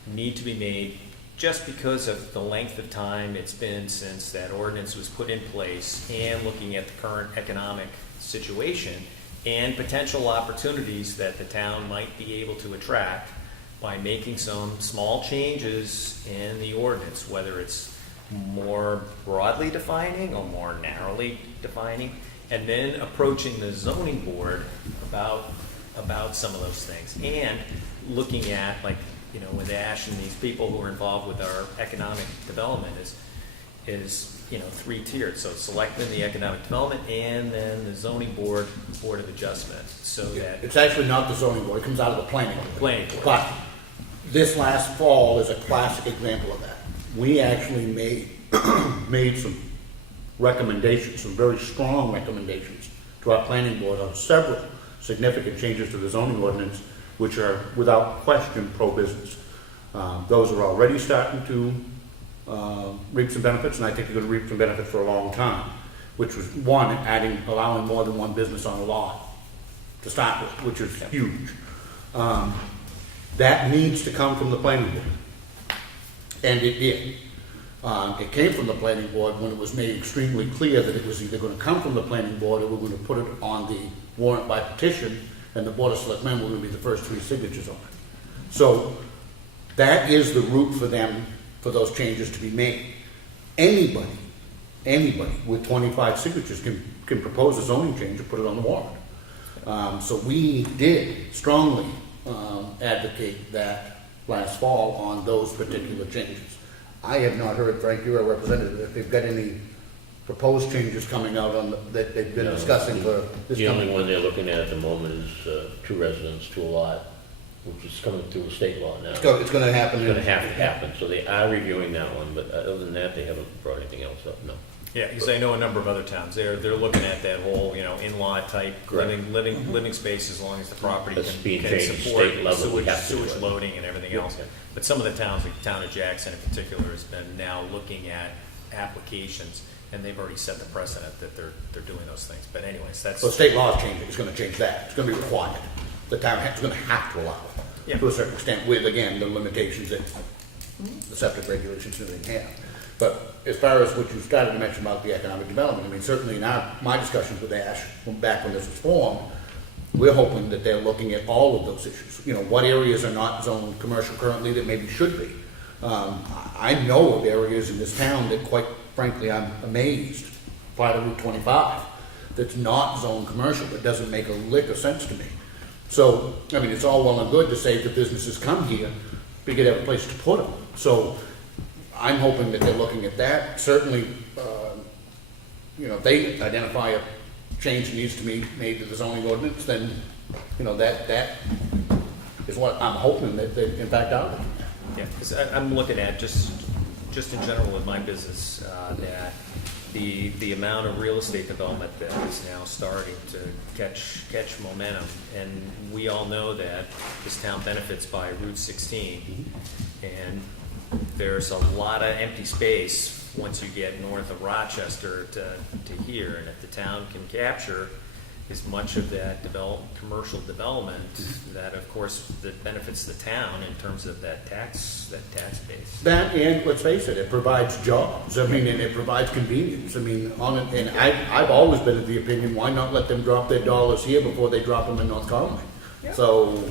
need to be made just because of the length of time it's been since that ordinance was put in place, and looking at the current economic situation and potential opportunities that the town might be able to attract by making some small changes in the ordinance, whether it's more broadly defining or more narrowly defining, and then approaching the zoning board about some of those things, and looking at, like, with Ash and these people who are involved with our economic development is three-tiered. So selecting the economic development, and then the zoning board of adjustment, so that It's actually not the zoning board, it comes out of the planning board. Planning board. But this last fall is a classic example of that. We actually made some recommendations, some very strong recommendations to our planning board on several significant changes to the zoning ordinance, which are without question pro-business. Those are already starting to reap some benefits, and I think they're going to reap some benefits for a long time, which was one, allowing more than one business on a lot to start with, which is huge. That needs to come from the planning board, and it did. It came from the planning board when it was made extremely clear that it was either going to come from the planning board or we're going to put it on the warrant by petition, and the Board of Selectmen were going to be the first 3 signatures on it. So that is the route for them, for those changes to be made. Anybody with 25 signatures can propose a zoning change and put it on the warrant. So we did strongly advocate that last fall on those particular changes. I have not heard, Frank, you're a representative, if they've got any proposed changes coming out that they've been discussing for this The only coming. one they're looking at the moment is 2 residents to a lot, which is coming through a state law now. It's going to happen. It's going to have to happen, so they are reviewing that one, but other than that, they haven't brought anything else up, no. Yeah, because I know a number of other towns, they're looking at that whole, in-law type living space, as long as the property That's being can changed support state level, we have to do sewage it. loading and everything else. Yeah. But some of the towns, like the town of Jackson in particular, has been now looking at applications, and they've already set the precedent that they're doing those things. But anyways, that's. So state law is changing, it's going to change that. It's going to be required. The town is going to have to allow it, Yeah. to a certain extent, with, again, the limitations that the septic regulations and everything have. But as far as what you started to mention about the economic development, I mean, certainly in my discussions with Ash, back when this was formed, we're hoping that they're looking at all of those issues. What areas are not zoned commercial currently that maybe should be. I know of areas in this town that, quite frankly, I'm amazed, part of Route 25, that's not zoned commercial, but doesn't make a lick of sense to me. So, I mean, it's all well and good to say that businesses come here, we could have a place to put them. So I'm hoping that they're looking at that. Certainly, you know, if they identify a change that needs to be made to the zoning ordinance, then, you know, that is what I'm hoping that they, in fact, are looking at. Yeah, because I'm looking at just in general with my business, that the amount of real estate development that is now starting to catch momentum, and we all know that this town benefits by Route 16, and there's a lot of empty space once you get north of Rochester to here, and if the town can capture as much of that commercial development, that of course that benefits the town in terms of that tax base. That, and let's face it, it provides jobs. I mean, and it provides convenience. I mean, and I've always been of the opinion, why not let them drop their dollars here before they drop them in North Carolina? Yeah. So,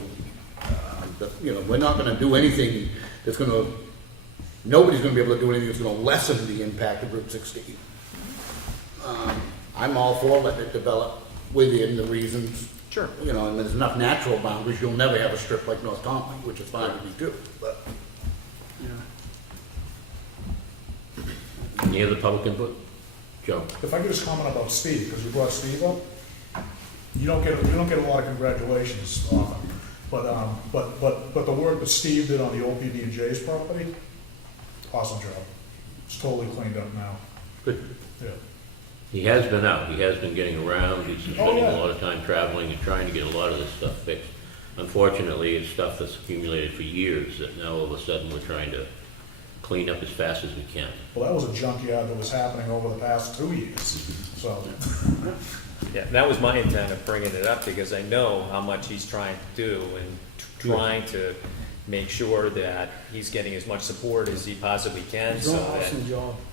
you know, we're not gonna do anything that's gonna, nobody's gonna be able to do anything that's gonna lessen the impact of Route 16. I'm all for letting it develop within the reasons. Sure. You know, and there's enough natural boundaries, you'll never have a strip like North Conway, which is fine with me too, but, you know. Any other public input? Joe? If I could just comment about Steve, because you brought Steve up, you don't get a lot of congratulations often, but the work that Steve did on the old PD&J's property, awesome job. It's totally cleaned up now. Good. Yeah. He has been out, he has been getting around, he's been Oh, spending yeah. a lot of time traveling and trying to get a lot of this stuff fixed. Unfortunately, it's stuff that's accumulated for years that now all of a sudden we're trying to clean up as fast as we can. Well, that was a junkyard that was happening over the past 2 years, so. Yeah, that was my intent of bringing it up, because I know how much he's trying to do and trying to make sure that he's getting as much support as he possibly can, so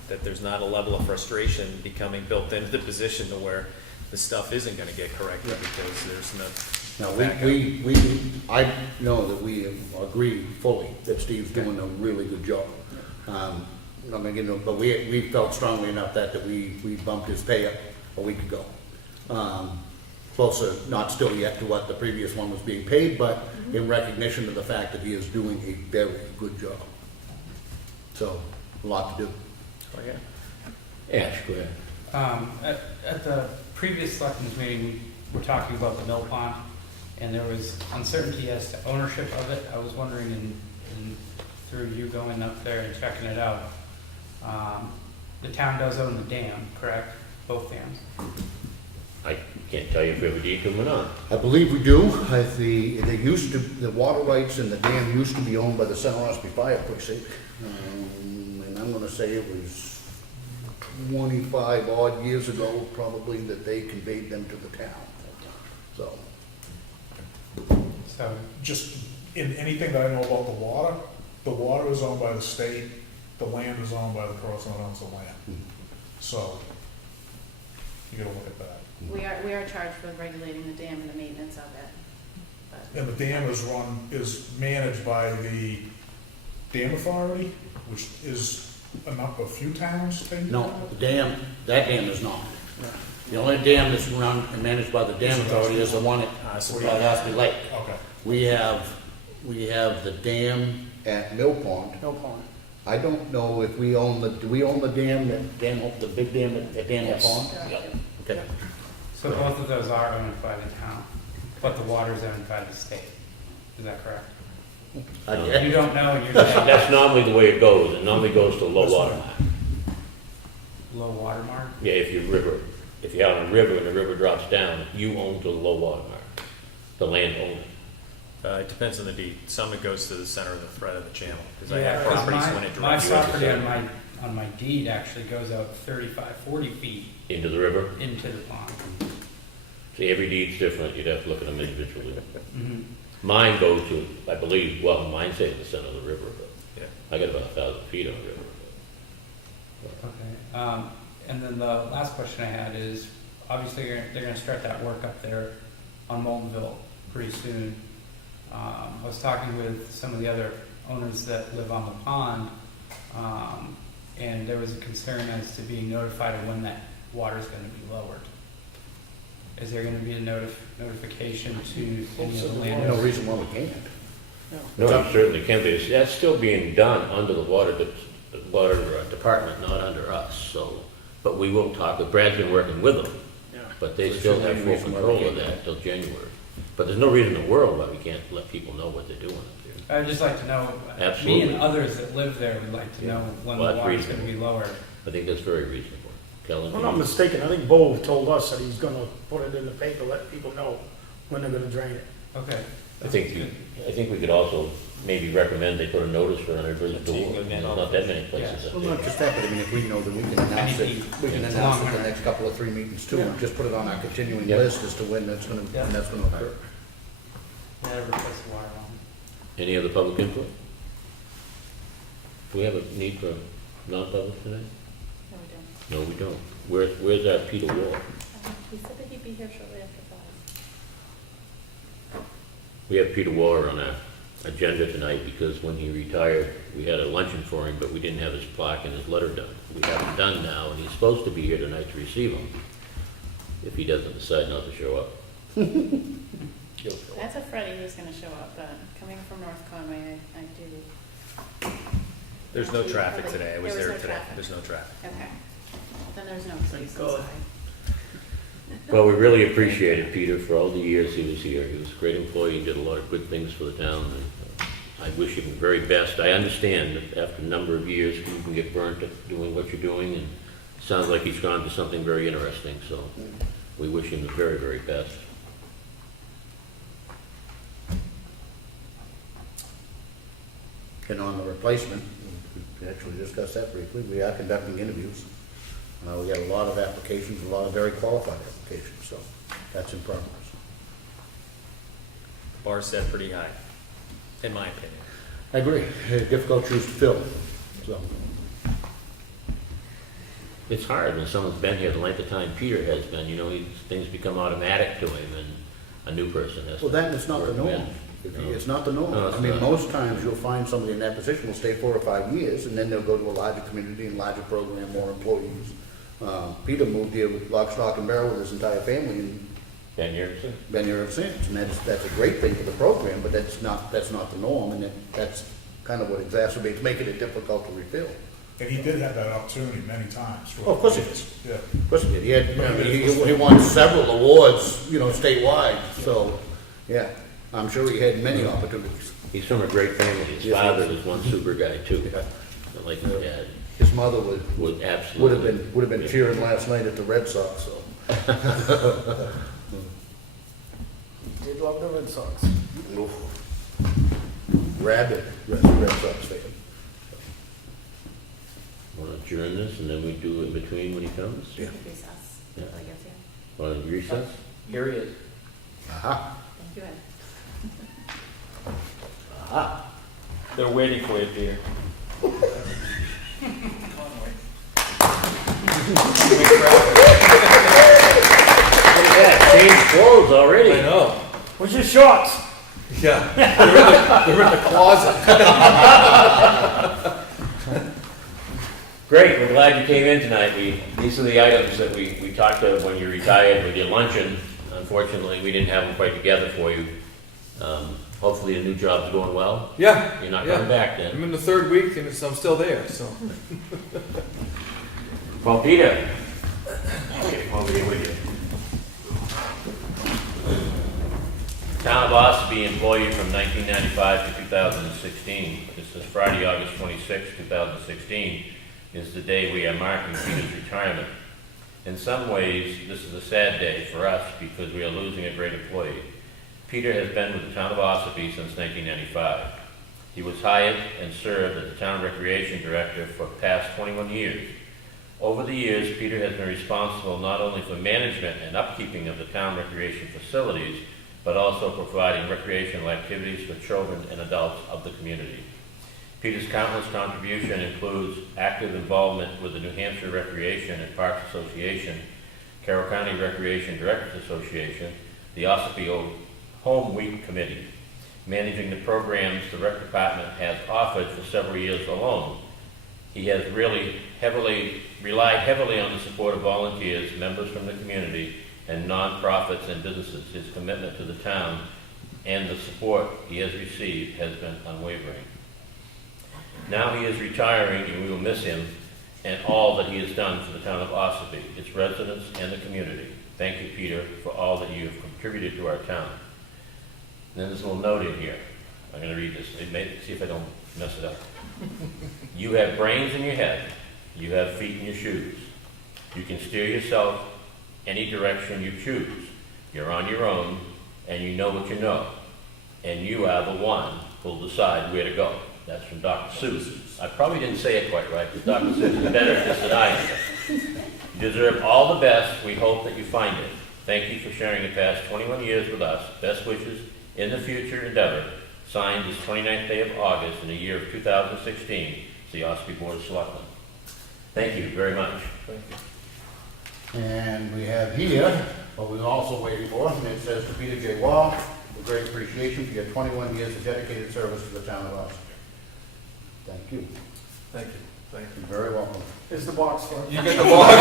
that there's not a level of frustration becoming built into the position to where the stuff isn't gonna get corrected because there's no backup. I know that we agree fully that Steve's doing a really good job. I'm gonna get into it, but we felt strongly enough that we bumped his pay up a week ago. Closer, not still yet to what the previous one was being paid, but in recognition of the fact that he is doing a very good job. So, a lot to do. Oh, yeah. Ash, go ahead. At the previous selectmen's meeting, we were talking about the mill pond, and there was uncertainty as to ownership of it. I was wondering, through you going up there and checking it out, the town does own the dam, correct? Both dams? I can't tell you if we have a deed to them or not. I believe we do. The water rights and the dam used to be owned by the Center Ossipee Fire Precinct. And I'm gonna say it was 25 odd years ago, probably, that they conveyed them to the town. So, So, Just in anything that I know about the water is owned by the state, the land is owned by the person that owns the land. So, you gotta look at that. We are charged with regulating the dam and the maintenance of it. But And the dam is managed by the dam authority, which is a few towns, I think. no, that dam is not. The only dam that's run and managed by the dam authority is the one at Ossipee Lake. Okay. We have the dam at Mill Pond. I don't know if we own do we own the dam, the big dam at Daniel Pond? Yep. Okay. so both of those are owned by the town, but the water is owned by the state. Is that correct? You don't know, and you're saying That's normally the way it goes. It normally goes to low water mark. low water mark? Yeah, if you're out on a river and the river drops down, you own to the low water mark. The landowner. It depends on the deed. Some it goes to the center of the thread of the channel, because I Yeah, have 'cause properties my- when it My drops. property on my deed actually goes out 35, 40 feet Into the river. into the pond. See, every deed's different. You'd have to look at them individually. Mhm. Mine goes to, I believe, well, mine stays at the center of the river, but Yeah. I got about 1,000 feet on the river. Okay, and then the last question I had is, obviously, they're gonna start that work up there on Moultonville pretty soon. I was talking with some of the other owners that live on the pond, and there was a concern as to being notified of when that water's gonna be lowered. Is there gonna be a notification to any of the No landowners? reason why we can't. No, it certainly can be. That's still being done under the water department, not under us, so. But we will talk, Brad's been working with them, Yeah. but they So still should have we full make some control of other- that till January. But there's no reason in the world why we can't let people know what they're doing up there. I'd just like to know, me Absolutely. and others that live there would like to know when the Well, that's water's gonna be reasonable. lower. I think that's very reasonable. Kellen? If I'm not mistaken, I think Bo told us that he's gonna put it in the paper, let people know when they're gonna drain it. Okay. I think we could also maybe recommend they put a notice for everybody's door. There's not that many places up Well, there. not just that, but I mean, if we know that we can announce it, we can It's announce long it the winter. next couple of 3 meetings too, and just put it on our continuing Yep. list as to when that's gonna, Yeah. when that's gonna occur. Yeah, replace the water line. Any other public input? Do we have a need for non-public tonight? No, we don't. No, we don't. Where's our Peter Wall? He said that he'd be here shortly after 5. We have Peter Waller on our agenda tonight because when he retired, we had a luncheon for him, but we didn't have his plaque and his letter done. We have them done now, and he's supposed to be here tonight to receive them, if he doesn't decide not to show up. That's a Freddie who's gonna show up, but coming from North Conway, I do. There's no traffic today. I was There there no today. traffic. There's no traffic. Okay. Then there's no excuse, I'm God. sorry. Well, we really appreciated Peter for all the years he was here. He was a great employee, he did a lot of good things for the town, and I wish him the very best. I understand that after a number of years, you can get burnt at doing what you're doing, and it sounds like he's gone to something very interesting, so we wish him the very, very best. And on the replacement, we actually discussed that briefly, we are conducting interviews. We got a lot of applications, a lot of very qualified applications, so that's in progress. The bar's set pretty high, in my opinion. I agree, difficult shoes to fill, so. It's hard when someone's been here the length of time Peter has been, you know, things become automatic to him, and a new person has to. Well, that is not the work norm. in. It's not the norm. No, it's I mean, not. most times you'll find somebody in that position will stay 4 or 5 years, and then they'll go to a larger community and larger program, more employees. Peter moved here with lock, stock, and barrel with his entire family, and Been here? been here ever since. And that's a great thing for the program, but that's not the norm, and that's kind of what exacerbates, making it difficult to refill. And he did have that opportunity many times. Oh, of course he did. Yeah. Of course he did. He had, I mean, he won several awards, you know, statewide, so, yeah, I'm sure he had many opportunities. He's from a great family. His Yes, he father is. was one super guy too, Yeah. like his dad. His mother would Would absolutely. would have been cheering last night at the Red Sox, so. Did love the Red Sox. Rabid Red Sox fan. Want to adjourn this and then we do in between when he comes? Yeah. Recess, Yeah. I guess, yeah. Want to recess? Here he is. Aha, Thank you, Ed. aha. They're waiting for you, Peter. Look at that, changed clothes already. know. Where's your shorts? Yeah. They're in the closet. Great, we're glad you came in tonight. These are the items that we talked about when you retired with your luncheon. Unfortunately, we didn't have them quite together for you. Hopefully the new job's going well. Yeah. You're not yeah. coming back then. I'm in the 3rd week and I'm still there, so. Well, Peter, okay, come over here with you. Town of Ossipee employee from 1995 to 2016. This is Friday, August 26, 2016, is the day we are marking Peter's retirement. In some ways, this is a sad day for us because we are losing a great employee. Peter has been with the town of Ossipee since 1995. He was hired and served as the town recreation director for the past 21 years. Over the years, Peter has been responsible not only for management and upkeeping of the town recreation facilities, but also providing recreational activities for children and adults of the community. Peter's countless contribution includes active involvement with the New Hampshire Recreation and Parks Association, Carroll County Recreation Directors Association, the Ossipee Home Week Committee, managing the programs the rec department has offered for several years alone. He has relied heavily on the support of volunteers, members from the community, and nonprofits and businesses. His commitment to the town and the support he has received has been unwavering. Now he is retiring, and we will miss him and all that he has done for the town of Ossipee, its residents, and the community. Thank you, Peter, for all that you have contributed to our town. And then there's a little note in here. I'm going to read this. See if I don't mess it up. You have brains in your head. You have feet in your shoes. You can steer yourself any direction you choose. You're on your own, and you know what you know. And you are the one who'll decide where to go. That's from Dr. Seuss. I probably didn't say it quite right, because Dr. Seuss is better at this than I am. You deserve all the best. We hope that you find it. Thank you for sharing the past 21 years with us. Best wishes in the future endeavor. Signed this 29th day of August in the year of 2016. The Ossipee Board of Selectmen. Thank you very much. Thank you. And we have here, what we're also waiting for, and it says to Peter J. Wall, with great appreciation for your 21 years of dedicated service to the town of Ossipee. Thank you. Thank you. Thank you. You're very welcome. Is the box for? You get the box.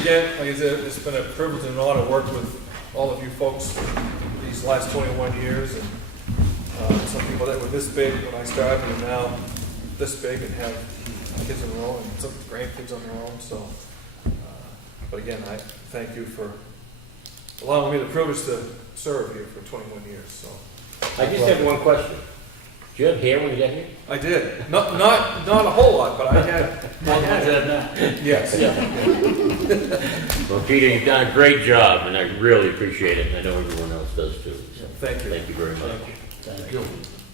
Again, like I said, it's been a privilege and an honor to work with all of you folks these last 21 years. And some people that were this big when I started and now this big and have kids on their own and some grandkids on their own. So, but again, I thank you for allowing me the privilege to serve here for 21 years. So, I just have one question. Did you have hair when you got here? I did. Not a whole lot, but I had. Yes. Well, Peter, you've done a great job, and I really appreciate it, and I know everyone else does too. So Thank you. Thank you very much. Thank you.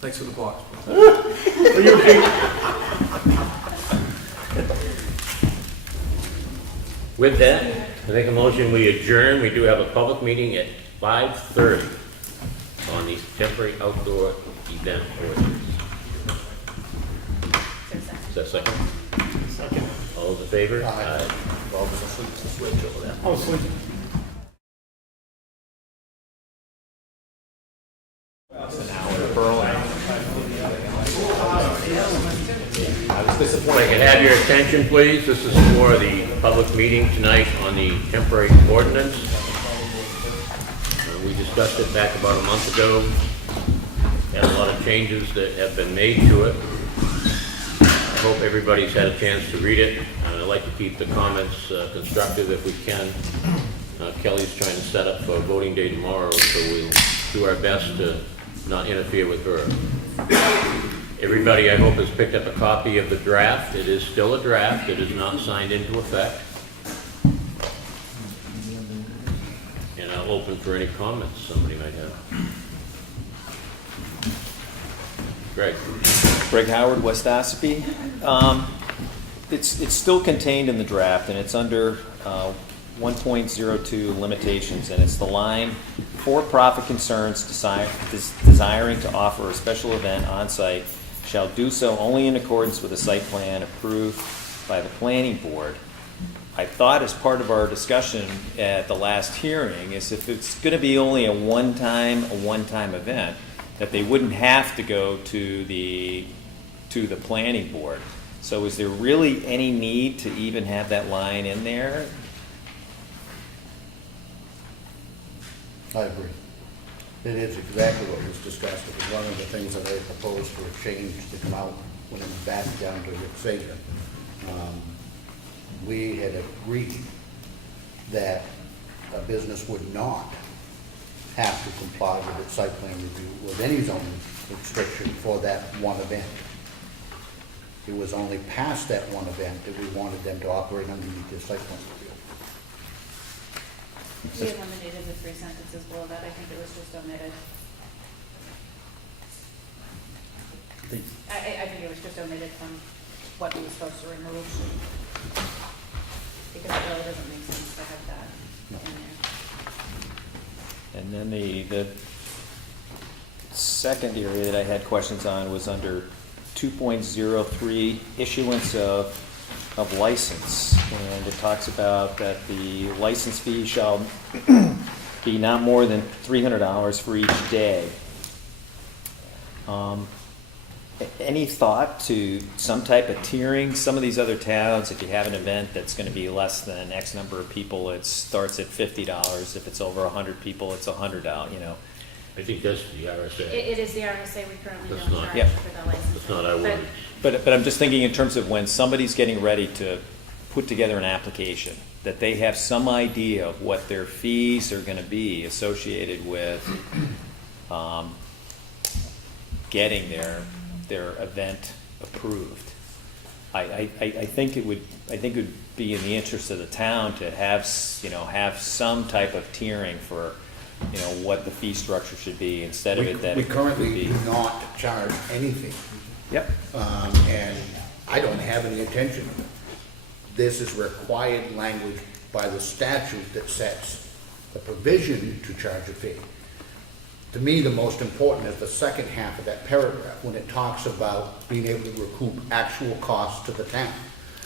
Thanks for the box. With that, I make a motion, we adjourn. We do have a public meeting at 5:30 on the temporary outdoor event ordinance. Is that second? Second. All those in favor? Aye. Well, it's a switch over there. Oh, sweet. If I can have your attention, please. This is for the public meeting tonight on the temporary ordinance. We discussed it back about a month ago. Had a lot of changes that have been made to it. I hope everybody's had a chance to read it. I'd like to keep the comments constructive if we can. Kelly's trying to set up for voting day tomorrow, so we'll do our best to not interfere with her. Everybody, I hope, has picked up a copy of the draft. It is still a draft. It is not signed into effect. And I'll open for any comments somebody might have. Greg. Greg Howard, West Ossipee. It's still contained in the draft, and it's under 1.02 limitations, and it's the line, for-profit concerns desiring to offer a special event on-site shall do so only in accordance with a site plan approved by the planning board. I thought as part of our discussion at the last hearing is if it's going to be only a one-time event, that they wouldn't have to go to the planning board. So is there really any need to even have that line in there? I agree. It is exactly what was discussed. It was one of the things that I proposed for a change to come out when it was back down to Rick Sager. We had agreed that a business would not have to comply with its site plan review with any zoning restriction for that one event. It was only past that one event that we wanted them to operate underneath their site plan review. We eliminated the 3 sentences below that. I think it was just omitted. I think it was just omitted from what we were supposed to remove. Because it really doesn't make sense to have that in there. And then the second area that I had questions on was under 2.03, issuance of license. And it talks about that the license fee shall be not more than $300 for each day. Any thought to some type of tiering? Some of these other towns, if you have an event that's going to be less than X number of people, it starts at $50. If it's over 100 people, it's $100. You know, I think that's the RSA. It is the RSA, we currently That's don't not- charge Yep. for the license. That's not our word. but I'm just thinking in terms of when somebody's getting ready to put together an application, that they have some idea of what their fees are going to be associated with getting their event approved. I think it would be in the interest of the town to have some type of tiering for what the fee structure should be instead of it that We it would currently be. do not charge anything, Yep. and I don't have any intention of it. This is required language by the statute that sets the provision to charge a fee. To me, the most important is the second half of that paragraph, when it talks about being able to recoup actual costs to the town.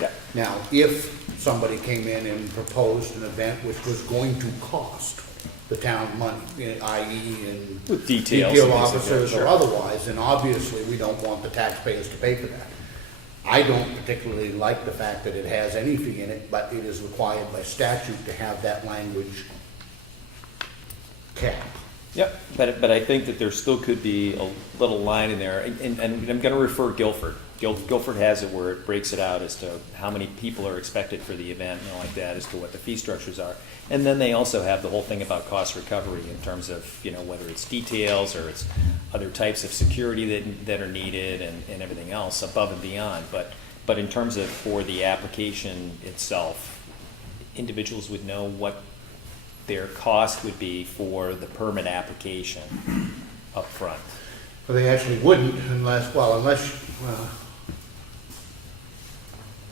Yep. Now, if somebody came in and proposed an event which was going to cost the town money, i.e. in With details and detail things like that, officers or sure. otherwise, then obviously we don't want the taxpayers to pay for that. I don't particularly like the fact that it has any fee in it, but it is required by statute to have that language capped. Yep, but I think that there still could be a little line in there, and I'm going to refer Guilford. Guilford has it where it breaks it out as to how many people are expected for the event and all like that, as to what the fee structures are. And then they also have the whole thing about cost recovery in terms of, whether it's details or it's other types of security that are needed and everything else above and beyond. But in terms of for the application itself, individuals would know what their cost would be for the permit application up front. But they actually wouldn't unless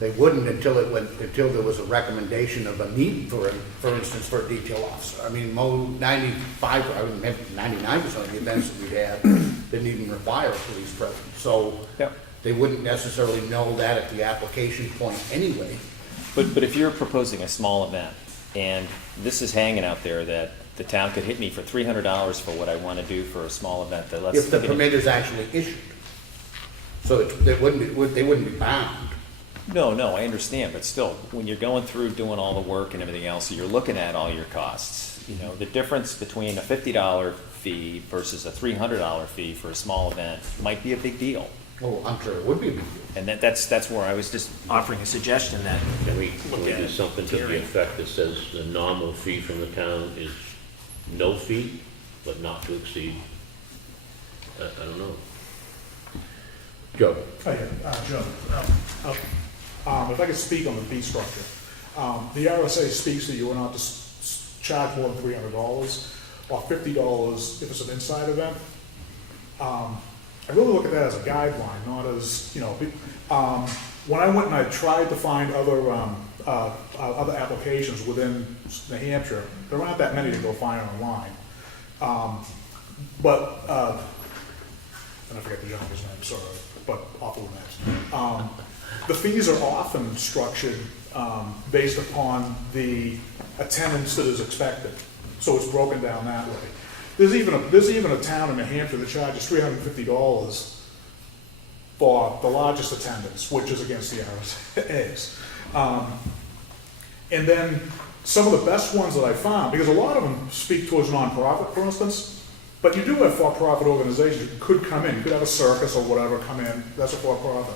they wouldn't until there was a recommendation of a need for instance, for a detail officer. I mean, 99% of the events that we have didn't even require a police presence. So Yep. they wouldn't necessarily know that at the application point anyway. But if you're proposing a small event, and this is hanging out there that the town could hit me for $300 for what I want to do for a small event, that let's If the look at it- permit is actually issued. So they wouldn't be bound. No, I understand, but still, when you're going through doing all the work and everything else, you're looking at all your costs. The difference between a $50 fee versus a $300 fee for a small event might be a big deal. Oh, I'm sure it would be a big deal. And that's where I was just offering a suggestion that Can we look at do it. something to the Tiering. effect that says the nominal fee from the town is no fee, but not to exceed? I don't know. Joe? Joe, if I could speak on the fee structure. The RSA speaks that you are not to charge more than $300 or $50 if it's an inside event. I really look at that as a guideline, not as, when I went and I tried to find other applications within New Hampshire, there aren't that many to go find online. And I forget the gentleman's name, sorry, but awful names. The fees are often structured based upon the attendance that is expected, so it's broken down that way. There's even a town in New Hampshire that charges $350 for the largest attendance, which is against the RSAs. And then some of the best ones that I found, because a lot of them speak towards nonprofit, for instance, but you do have for-profit organizations that could come in. You could have a circus or whatever come in. That's a for-profit.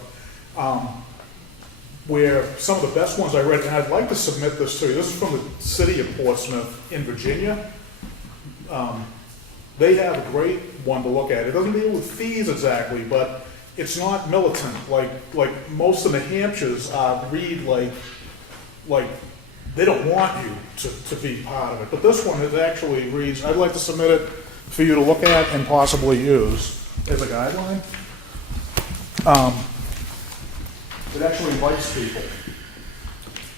Where some of the best ones I read, and I'd like to submit this to you. This is from the city of Portsmouth in Virginia. They have a great one to look at. It doesn't deal with fees exactly, but it's not militant like most of New Hampshire's read like they don't want you to be part of it. But this one, it actually reads, I'd like to submit it for you to look at and possibly use as a guideline. It actually invites people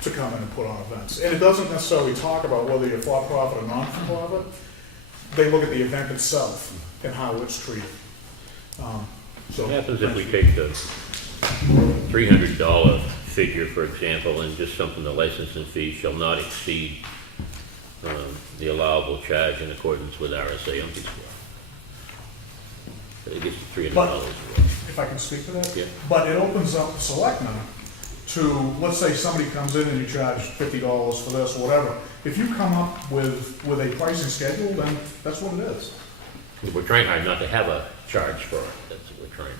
to come in and put on events. And it doesn't necessarily talk about whether you're for-profit or non-for-profit. They look at the event itself and how it's treated. What happens if we take the $300 figure, for example, and just something, the licensing fee shall not exceed the allowable charge in accordance with RSA umpty square? I think it's $300. But if if I can speak to that. Yeah. But it opens up the selectmen to, let's say somebody comes in and you charge $50 for this or whatever. If you come up with a pricing schedule, then that's what it is. We're trying hard not to have a charge for it, that's what we're trying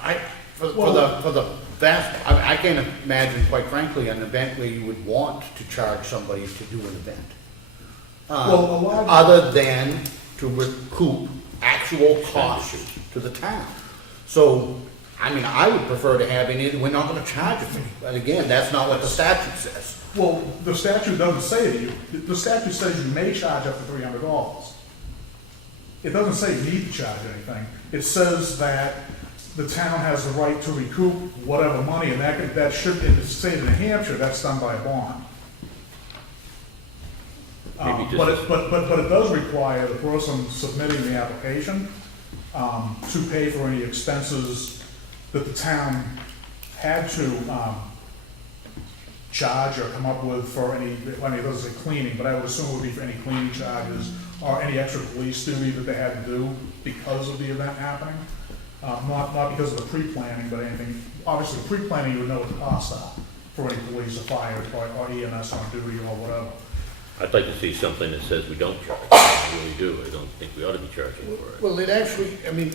hard. For the vast, I can't imagine, quite frankly, an event where you would want to charge somebody to do an event. Well, a lot of- Other than to recoup actual costs to the town. So, I mean, I would prefer to have any, we're not gonna charge a fee, but again, that's not what the statute says. Well, the statute doesn't say that the statute says you may charge up to $300. It doesn't say you need to charge anything. It says that the town has the right to recoup whatever money, and that should, in the state of New Hampshire, that's done by a bond. Maybe just- But it does require the person submitting the application to pay for any expenses that the town had to charge or come up with for any, I mean, it doesn't say cleaning, but I would assume it would be for any cleaning charges or any extra police duty that they had to do because of the event happening. Not because of the pre-planning, but anything, obviously, pre-planning, you would know what the costs are for any police or fire or EMS on duty or whatever. I'd like to see something that says we don't charge, I really do, I don't think we ought to be charging for it. Well, it actually, I mean,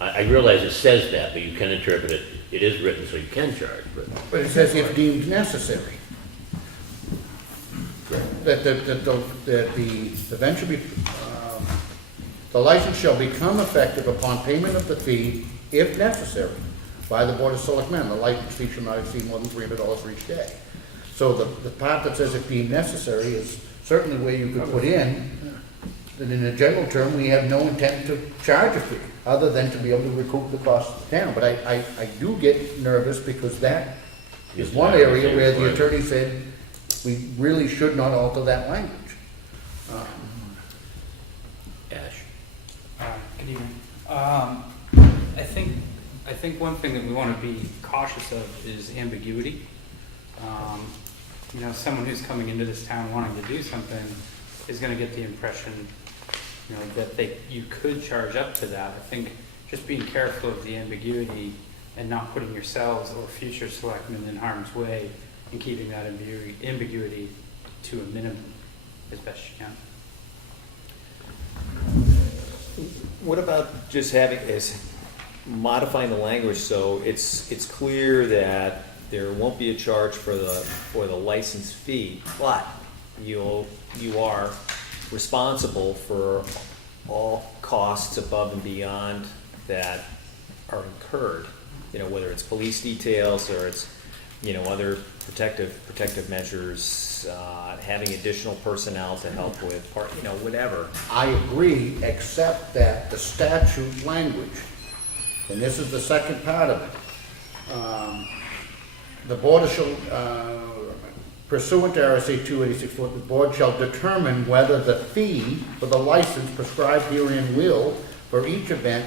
I realize it says that, but you can interpret it, it is written so you can charge, but it says if deemed necessary. That the event should be, the license shall become effective upon payment of the fee, if necessary, by the Board of Selectmen. The license fee shall not exceed more than $300 for each day. So the part that says if deemed necessary is certainly where you could put in, that in a general term, we have no intent to charge a fee, other than to be able to recoup the cost of the town. But I do get nervous because that is one area where the attorney said we really should not alter that language. Ash. Good evening. I think one thing that we want to be cautious of is ambiguity. You know, someone who's coming into this town wanting to do something is going to get the impression, you know, that you could charge up to that. I think just being careful of the ambiguity and not putting yourselves or future selectmen in harm's way and keeping that ambiguity to a minimum as best you can. What about just modifying the language so it's clear that there won't be a charge for the license fee, but you are responsible for all costs above and beyond that are incurred. You know, whether it's police details or it's, you know, other protective measures, having additional personnel to help with whatever. I agree, except that the statute language, and this is the second part of it, the board shall, pursuant to RSA 286, the board shall determine whether the fee for the license prescribed herein will, for each event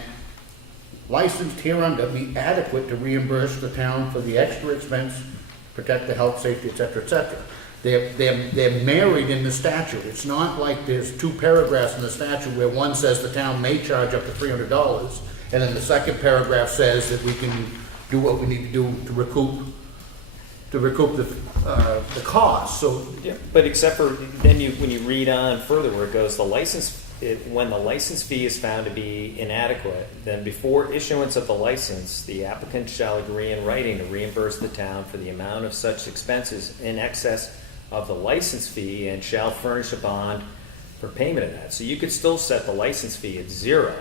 licensed hereunder, be adequate to reimburse the town for the extra expense, protect the health, safety, et cetera, et cetera. They're married in the statute. It's not like there's two paragraphs in the statute where one says the town may charge up to $300, and then the second paragraph says that we can do what we need to do to recoup the cost. So, Yeah, but except for then when you read on further where it goes, when the license fee is found to be inadequate, then before issuance of the license, the applicant shall agree in writing to reimburse the town for the amount of such expenses in excess of the license fee and shall furnish a bond for payment of that. So you could still set the license fee at $0,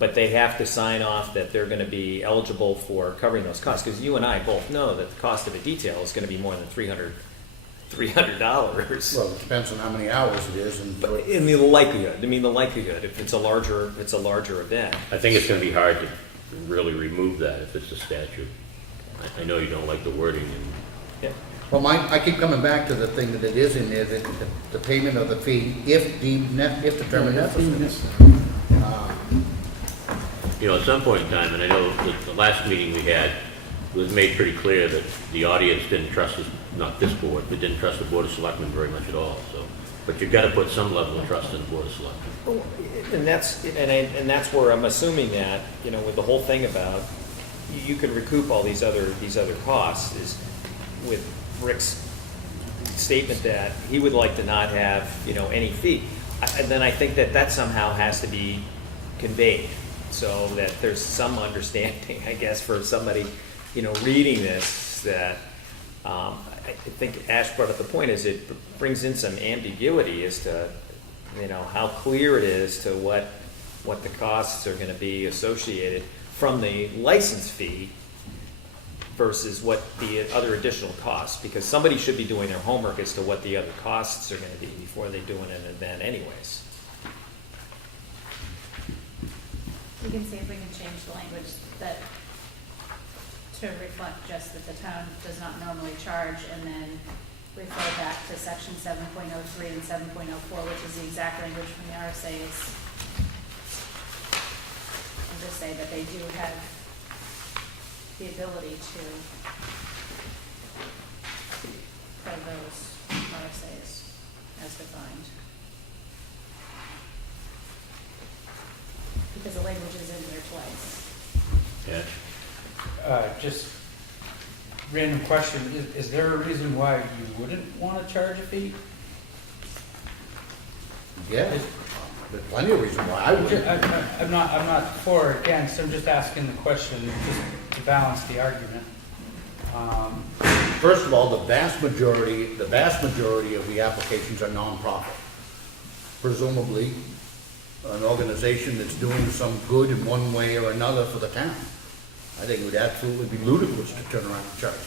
but they have to sign off that they're going to be eligible for covering those costs, because you and I both know that the cost of a detail is going to be more than $300. well, it depends on how many hours it is, and But in the likelihood, if it's a larger event. I think it's going to be hard to really remove that if it's a statute. I know you don't like the wording, and Yeah. well, I keep coming back to the thing that it is in there, that the payment of the fee, if determined necessary. you know, at some point in time, and I know that the last meeting we had was made pretty clear that the audience didn't trust us, not this board, but didn't trust the Board of Selectmen very much at all. So But you've got to put some level of trust in the Board of Selectmen. And that's where I'm assuming that, you know, with the whole thing about you can recoup all these other costs is with Rick's statement that he would like to not have, you know, any fee. And then I think that somehow has to be conveyed so that there's some understanding, I guess, for somebody, you know, reading this that I think Ash brought up the point is it brings in some ambiguity as to, you know, how clear it is to what the costs are going to be associated from the license fee versus what the other additional costs, because somebody should be doing their homework as to what the other costs are going to be before they're doing an event anyways. We can see if we can change the language that to reflect just that the town does not normally charge, and then refer back to section 7.03 and 7.04, which is the exact language from the RSA's. And just say that they do have the ability to play those RSA's as defined. Because the language is in there twice. Yeah. Just random question, is there a reason why you wouldn't want to charge a fee? Yeah, there's plenty of reason why I would. I'm not for or against, I'm just asking the question, just to balance the argument. First of all, the vast majority of the applications are nonprofit. Presumably, an organization that's doing some good in one way or another for the town. I think it would absolutely be ludicrous to turn around and charge it.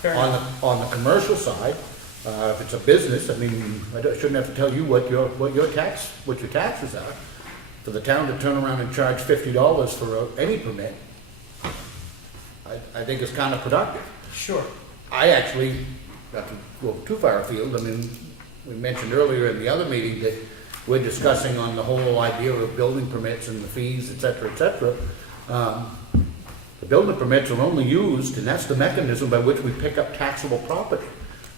Fair enough. On the commercial side, if it's a business, I mean, shouldn't have to tell you what your taxes are. For the town to turn around and charge $50 for any permit, I think is counterproductive. Sure. I actually, not to go too far afield, I mean, we mentioned earlier in the other meeting that we're discussing on the whole idea of building permits and the fees, et cetera, et cetera. The building permits are only used, and that's the mechanism by which we pick up taxable property.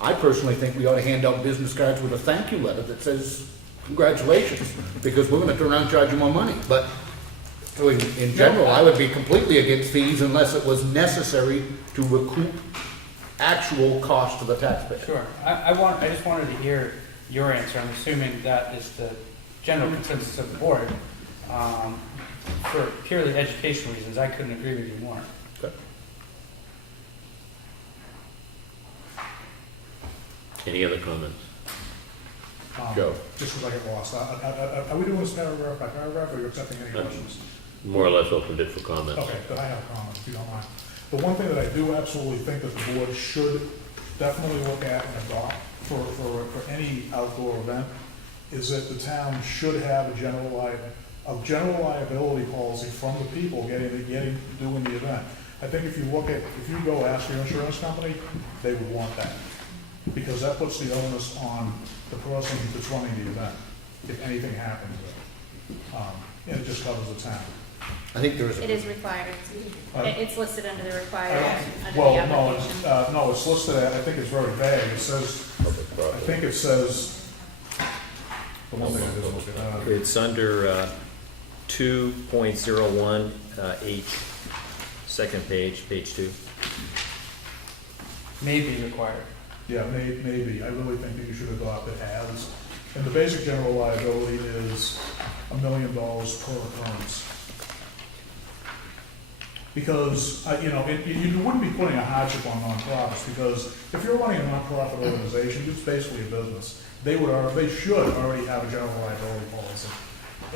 I personally think we ought to hand out business cards with a thank you letter that says, congratulations, because we're gonna turn around and charge you more money. But so in general, I would be completely against fees unless it was necessary to recoup actual cost to the taxpayer. Sure. I just wanted to hear your answer. I'm assuming that is the general consensus of the board. For purely educational reasons, I couldn't agree with you more. Good. Any other comments? Joe. Just because I get lost, are we doing this paragraph by paragraph, or are you accepting any questions? More or less opened it for comments. Okay, then I have a comment, if you don't mind. The one thing that I do absolutely think that the board should definitely look at and adopt for any outdoor event is that the town should have a general liability policy from the people doing the event. I think if you go ask your insurance company, they would want that. Because that puts the onus on the person that's running the event, if anything happens with it. And it just covers the town. I think there is It is required. It's listed under the required, under the Well, application. no, it's listed, I think it's very vague. It says, I think it says, the one thing I didn't look at. It's under 2.01 H, second page, page 2. May be required. Yeah, maybe. I really think that you should adopt it as. And the basic general liability is $1 million per occurrence. Because, you wouldn't be putting a hardship on nonprofits, because if you're running a nonprofit organization, it's basically a business. They should already have a general liability policy.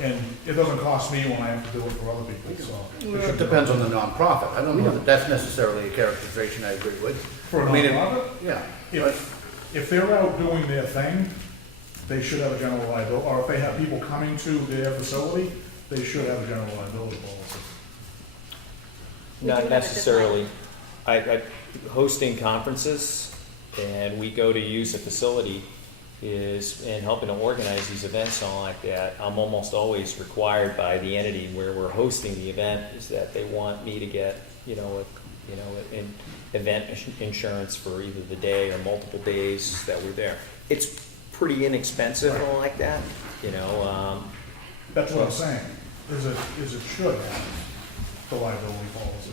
And it doesn't cost me when I have to do it for other people, so. Well, it depends on the nonprofit. I don't know that that's necessarily a characterization I agree with. For a I mean, nonprofit? Yeah. If they're out doing their thing, they should have a general liability, or if they have people coming to their facility, they should have a general liability policy. We do have Not it necessarily. I hosting conferences, and we go to use a facility and helping to organize these events and all like that. I'm almost always required by the entity where we're hosting the event is that they want me to get event insurance for either the day or multiple days that we're there. It's pretty inexpensive and like that, you know, That's what I'm saying, is it should have the liability policy.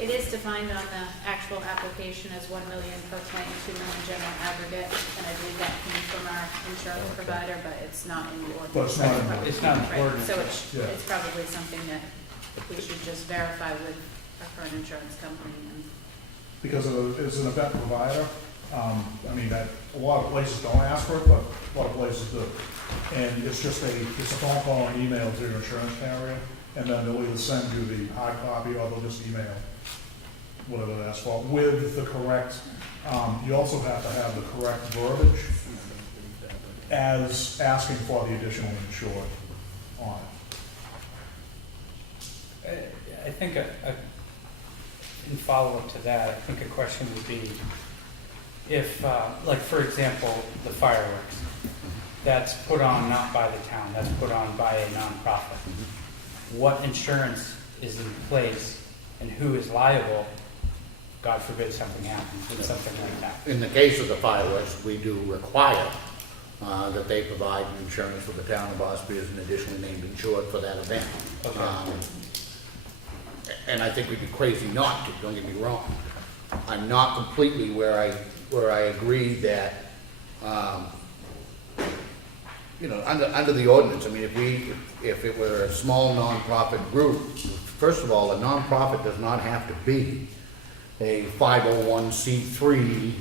It is defined on the actual application as 1 million per claim, 2 million general aggregate, and I believe that came from our insurance provider, but it's not in the ordinance. But it's not in the- It's not Right, important. so it's, Yeah. it's probably something that we should just verify with our current insurance company and. Because it's an event provider, I mean, that, a lot of places don't ask for it, but a lot of places do. And it's just it's a phone call and email to your insurance carrier, and then they'll either send you the hard copy or they'll just email whatever they ask for with the correct, you also have to have the correct verbiage as asking for the additional insured on it. I think in follow-up to that, I think a question would be, if, like, for example, the fireworks, that's put on not by the town, that's put on by a nonprofit. What insurance is in place and who is liable, God forbid something happens with something like that? In the case of the fireworks, we do require that they provide insurance for the town of Ossipee as an additionally named insured for that event. Okay. And I think we'd be crazy not to, don't get me wrong. I'm not completely where I agree that, you know, under the ordinance, I mean, if it were a small nonprofit group, first of all, a nonprofit does not have to be a 501c3,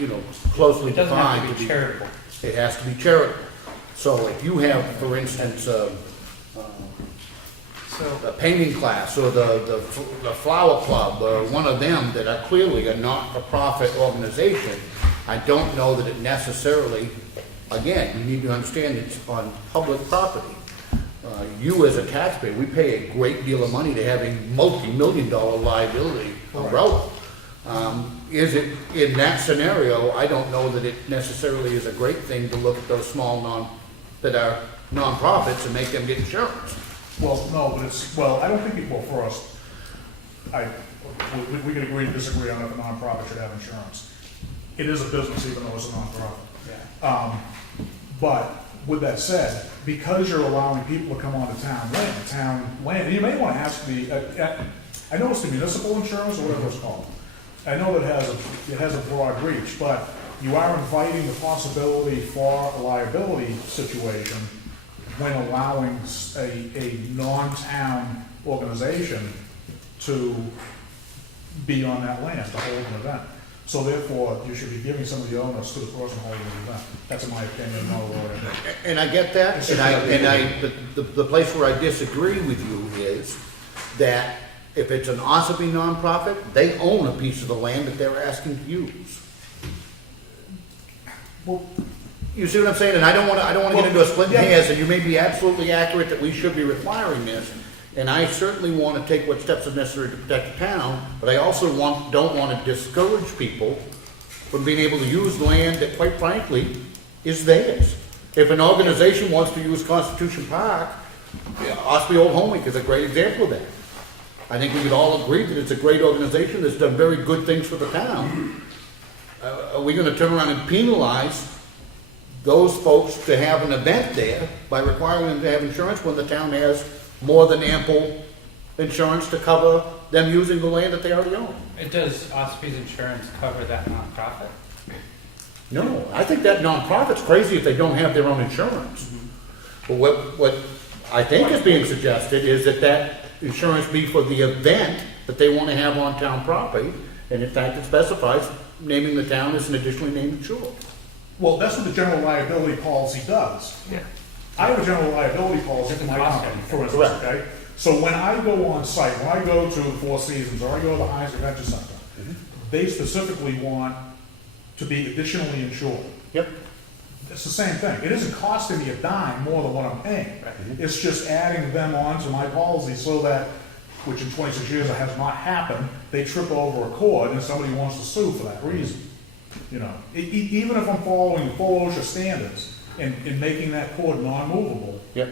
you know, closely It doesn't defined. have to be charitable. It has to be charitable. So if you have, for instance, a painting class or the flower club or one of them that are clearly a not-for-profit organization, I don't know that it necessarily, again, you need to understand it's on public property. You as a taxpayer, we pay a great deal of money to have a multi-million-dollar liability umbrella. Is it, in that scenario, I don't know that it necessarily is a great thing to look at those small that are nonprofits and make them get insurance. Well, no, but I don't think well, for us, we could agree to disagree on if a nonprofit should have insurance. It is a business even though it's a nonprofit. Yeah. But with that said, because you're allowing people to come onto town land, you may want to ask me, I know it's the municipal insurance or whatever it's called. I know it has a broad reach, but you are inviting the possibility for a liability situation when allowing a non-town organization to be on that land to hold an event. So therefore, you should be giving some of the onus to the person holding the event. That's in my opinion, not a law. And I get that, the place where I disagree with you is that if it's an Ossipee nonprofit, they own a piece of the land that they're asking to use. Well, You see what I'm saying? And I don't want to get into a split hairs, and you may be absolutely accurate that we should be requiring this. And I certainly want to take what steps are necessary to protect the town, but I also don't want to discourage people from being able to use land that, quite frankly, is theirs. If an organization wants to use Constitution Park, Ossipee Old Home Week is a great example of that. I think we could all agree that it's a great organization that's done very good things for the town. Are we going to turn around and penalize those folks to have an event there by requiring them to have insurance when the town has more than ample insurance to cover them using the land that they already own? Does Ossepee's insurance cover that nonprofit? No, I think that nonprofit's crazy if they don't have their own insurance. But what I think is being suggested is that insurance be for the event that they want to have on town property, and in fact it specifies naming the town as an additionally named insured. well, that's what the general liability policy does. yeah. I have a general liability policy for my company, for instance, okay? So when I go on site, when I go to the Four Seasons or I go to the Heinz Convention Center, they specifically want to be additionally insured. Yep. It's the same thing. It isn't costing me a dime more than what I'm paying. It's just adding them onto my policy so that, which in 26 years has not happened, they trip over a cord and somebody wants to sue for that reason. You know, even if I'm following the full OSHA standards and making that cord non-movable, Yep.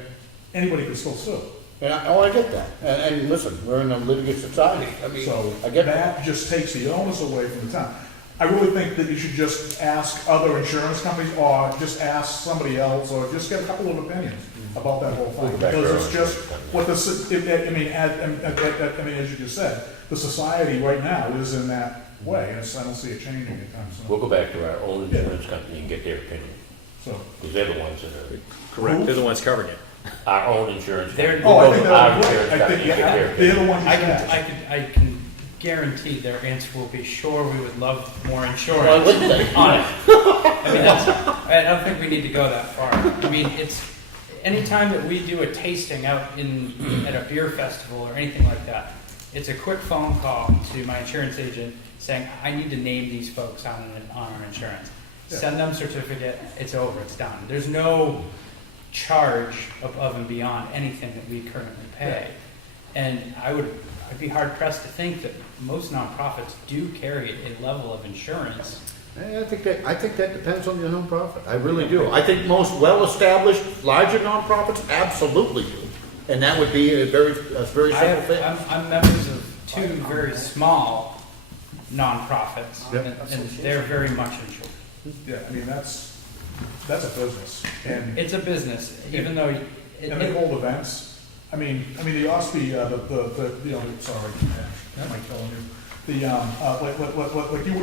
anybody can still sue. And I get that. And listen, we're in a litigious society. I mean, So I get that. that just takes the onus away from the town. I really think that you should just ask other insurance companies, or just ask somebody else, or just get a couple of opinions about that whole thing. Because it's just, what the, I mean, as you just said, the society right now is in that way, and I don't see it changing anytime We'll soon. go back to our own insurance company and get their opinion, So, because they're the ones that are, Correct. They're the ones covering it. our own insurance company. They're- We'll I go think to that our would be insurance great. I company think, and get their yeah, opinion. they're the ones you I should can, ask. I can guarantee their answer will be, sure, we would love more Well, insurance wouldn't they? on it. I mean, I don't think we need to go that far. I mean, it's, anytime that we do a tasting out at a beer festival or anything like that, it's a quick phone call to my insurance agent saying, I need to name these folks on our insurance. Yeah. Send them certificate, it's over, it's done. There's no charge above and beyond anything that we currently pay. And I'd be hard pressed to think that most nonprofits do carry a level of insurance. I think that depends on your nonprofit. I really do. I think most well-established, larger nonprofits absolutely do. And that would be a very simple thing. I'm members of two very small nonprofits, Yep. and they're very much insured. Yeah, I mean, that's a business, and It's a business, even though they hold events. I mean, the Ossipee, you know, sorry, am I killing you? The, like you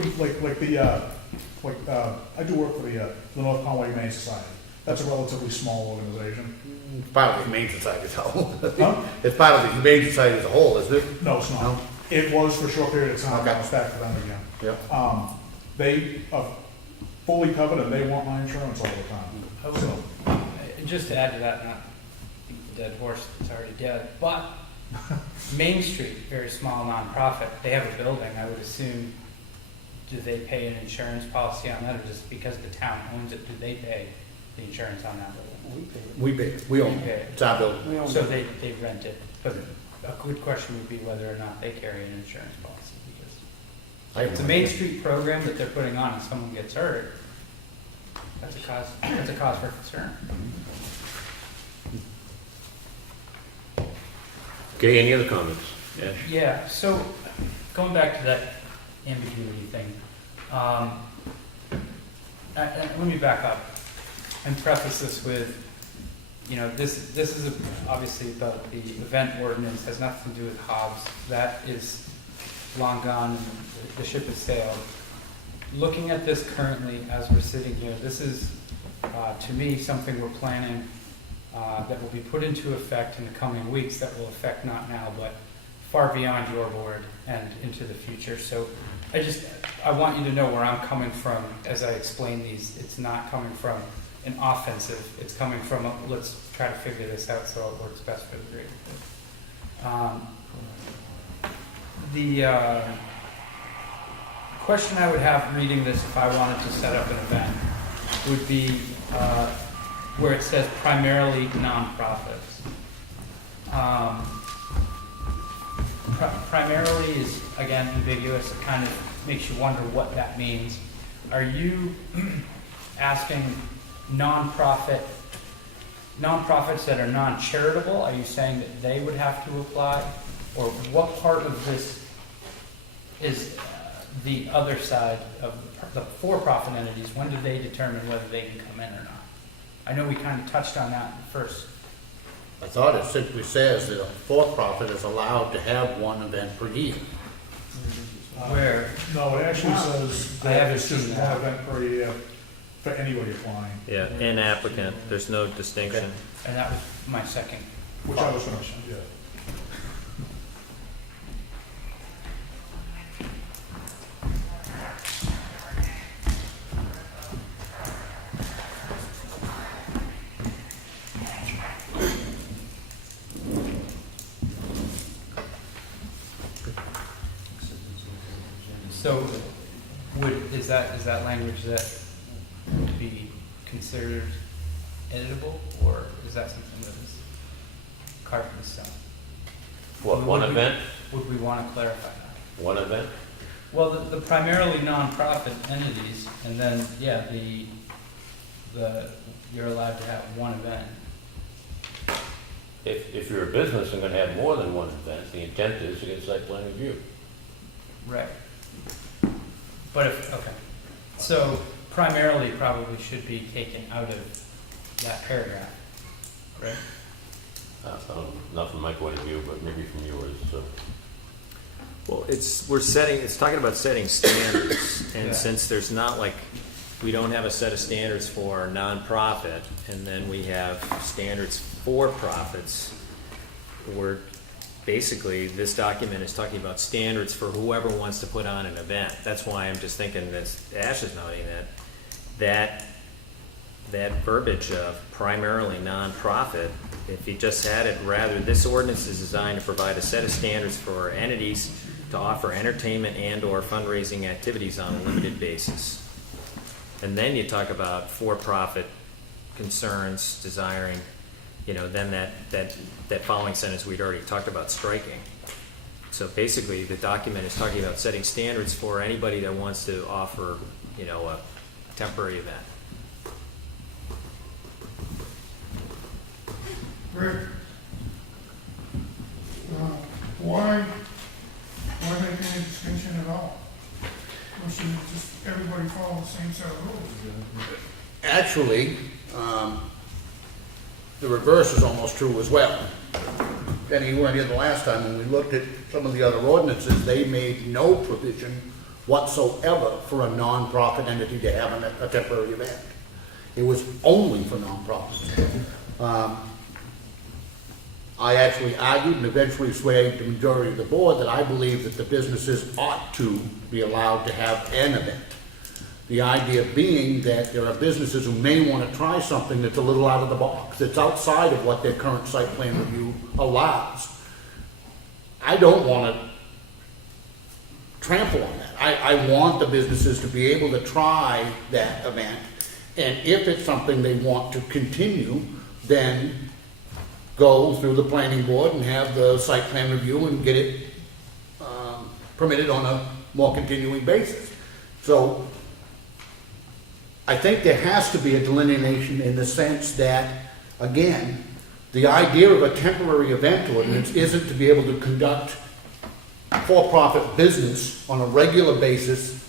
wouldn't, I do work for the North Conway Humane Society. That's a relatively small organization. It's part of the Humane Society as a whole. Huh? It's part of the Humane Society as a whole, isn't it? No, it's not. No? It was for a short period of time, Okay. now it's back to them again. Yeah. They are fully covered, and they want my insurance all the time. I would- So, just to add to that, not beat the dead horse that's already dead, but Main Street, very small nonprofit, they have a building, I would assume, do they pay an insurance policy on that, or just because the town owns it, do they pay the insurance on that building? We own We pay it. it. It's our building. So they rent it, but a good question would be whether or not they carry an insurance policy, because if it's a Main Street program that they're putting on and someone gets hurt, that's a cause for concern. Okay, any other comments? Yeah. Yeah, so going back to that ambiguity thing, let me back up and preface this with, you know, this is obviously about the event ordinance, has nothing to do with Hobbs. That is long gone, and the ship has sailed. Looking at this currently as we're sitting here, this is, to me, something we're planning that will be put into effect in the coming weeks, that will affect not now, but far beyond your board and into the future. So I want you to know where I'm coming from as I explain these. It's not coming from an offensive, it's coming from let's try to figure this out so it works best for the greater good. The question I would have reading this, if I wanted to set up an event, would be where it says primarily nonprofits. Primarily is, again, ambiguous. It kind of makes you wonder what that means. Are you asking nonprofits that are non-charitable? Are you saying that they would have to apply? Or what part of this is the other side of the for-profit entities? When do they determine whether they can come in or not? I know we kind of touched on that first. I thought it simply says that a for-profit is allowed to have one event per year. Where? No, it actually says I that haven't it's just seen one that. event per year for anybody applying, Yeah, an applicant, there's no distinction. And that was my second. which I was gonna, yeah. So, is that language that would be considered editable, or is that something that is carved in stone? What, one event? Would we want to clarify that? One event? Well, the primarily nonprofit entities, and then, yeah, you're allowed to have one event. If you're a business and gonna have more than one event, the intent is to get site plan review. Right. But if, okay, so primarily probably should be taken out of that paragraph, right? Not from my point of view, but maybe from yours, so. Well, it's talking about setting standards, and Yeah. since there's not like, we don't have a set of standards for nonprofit, and then we have standards for profits, we're, basically, this document is talking about standards for whoever wants to put on an event. That's why I'm just thinking that Ash is noting that verbiage of primarily nonprofit, if you just had it, rather, this ordinance is designed to provide a set of standards for entities to offer entertainment and/or fundraising activities on a limited basis. And then you talk about for-profit concerns, desiring, then that following sentence we'd already talked about striking. So basically, the document is talking about setting standards for anybody that wants to offer, a temporary event. Rick, why make any distinction at all? Or should just everybody follow the same set of rules? Actually, the reverse is almost true as well. Benny, you weren't here the last time when we looked at some of the other ordinances. They made no provision whatsoever for a nonprofit entity to have a temporary event. It was only for nonprofits. I actually argued and eventually swayed the majority of the board that I believe that the businesses ought to be allowed to have an event. The idea being that there are businesses who may want to try something that's a little out of the box, that's outside of what their current site plan review allows. I don't want to trample on that. I want the businesses to be able to try that event, and if it's something they want to continue, then go through the planning board and have the site plan review and get it permitted on a more continuing basis. So I think there has to be a delineation in the sense that, again, the idea of a temporary event ordinance isn't to be able to conduct for-profit business on a regular basis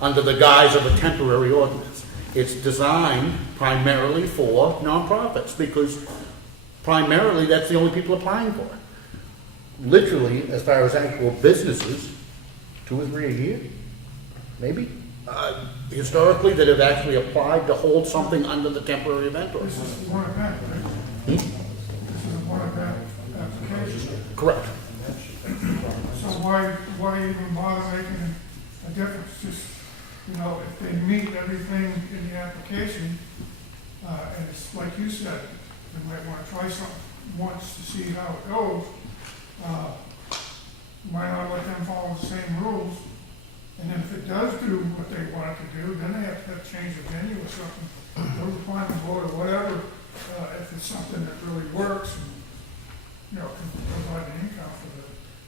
under the guise of a temporary ordinance. It's designed primarily for nonprofits because primarily that's the only people applying for it. Literally, as far as actual businesses, 2 or 3 a year, maybe, historically, that have actually applied to hold something under the temporary event This ordinance. is one event, right? This is one event application. Correct. So why even bother making a difference? Just, if they meet everything in the application, and it's like you said, they might want to try something once to see how it goes. Why not let them follow the same rules? And then if it does do what they want it to do, then they have to change the venue or something, or the planning board or whatever, if it's something that really works and, can provide an income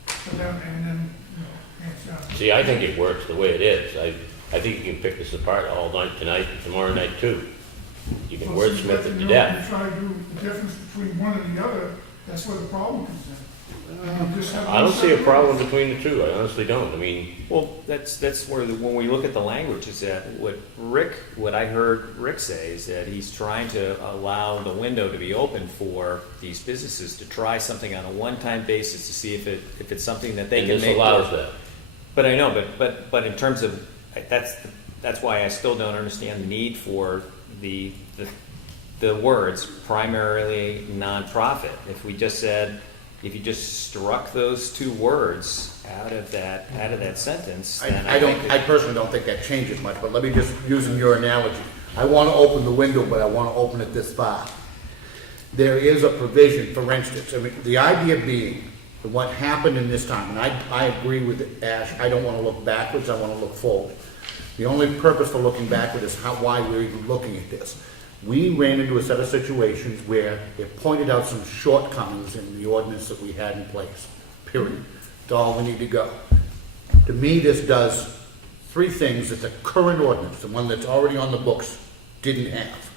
for them, and then, hands down. See, I think it works the way it is. I think you can pick this apart all night tonight and tomorrow night too. You can Well, see, wordsmith it to you death. try to do the difference between one and the other, that's where the problem comes in. And you just have I don't see a one problem between the two. I honestly don't. I mean, Well, that's where when we look at the language is that what I heard Rick say is that he's trying to allow the window to be open for these businesses to try something on a one-time basis to see if it's something that they and can this make. allows that. But I know, but in terms of that's why I still don't understand the need for the words primarily nonprofit. If you just struck those 2 words out of that sentence, then I personally don't think that changes much, but let me just, using your analogy, I want to open the window, but I want to open it this far. There is a provision, for instance, the idea being that what happened in this time, and I agree with Ash, I don't want to look backwards, I want to look forward. The only purpose for looking backward is why we're even looking at this. We ran into a set of situations where it pointed out some shortcomings in the ordinance that we had in place, period. That's all we need to go. To me, this does 3 things that the current ordinance, the one that's already on the books, didn't have.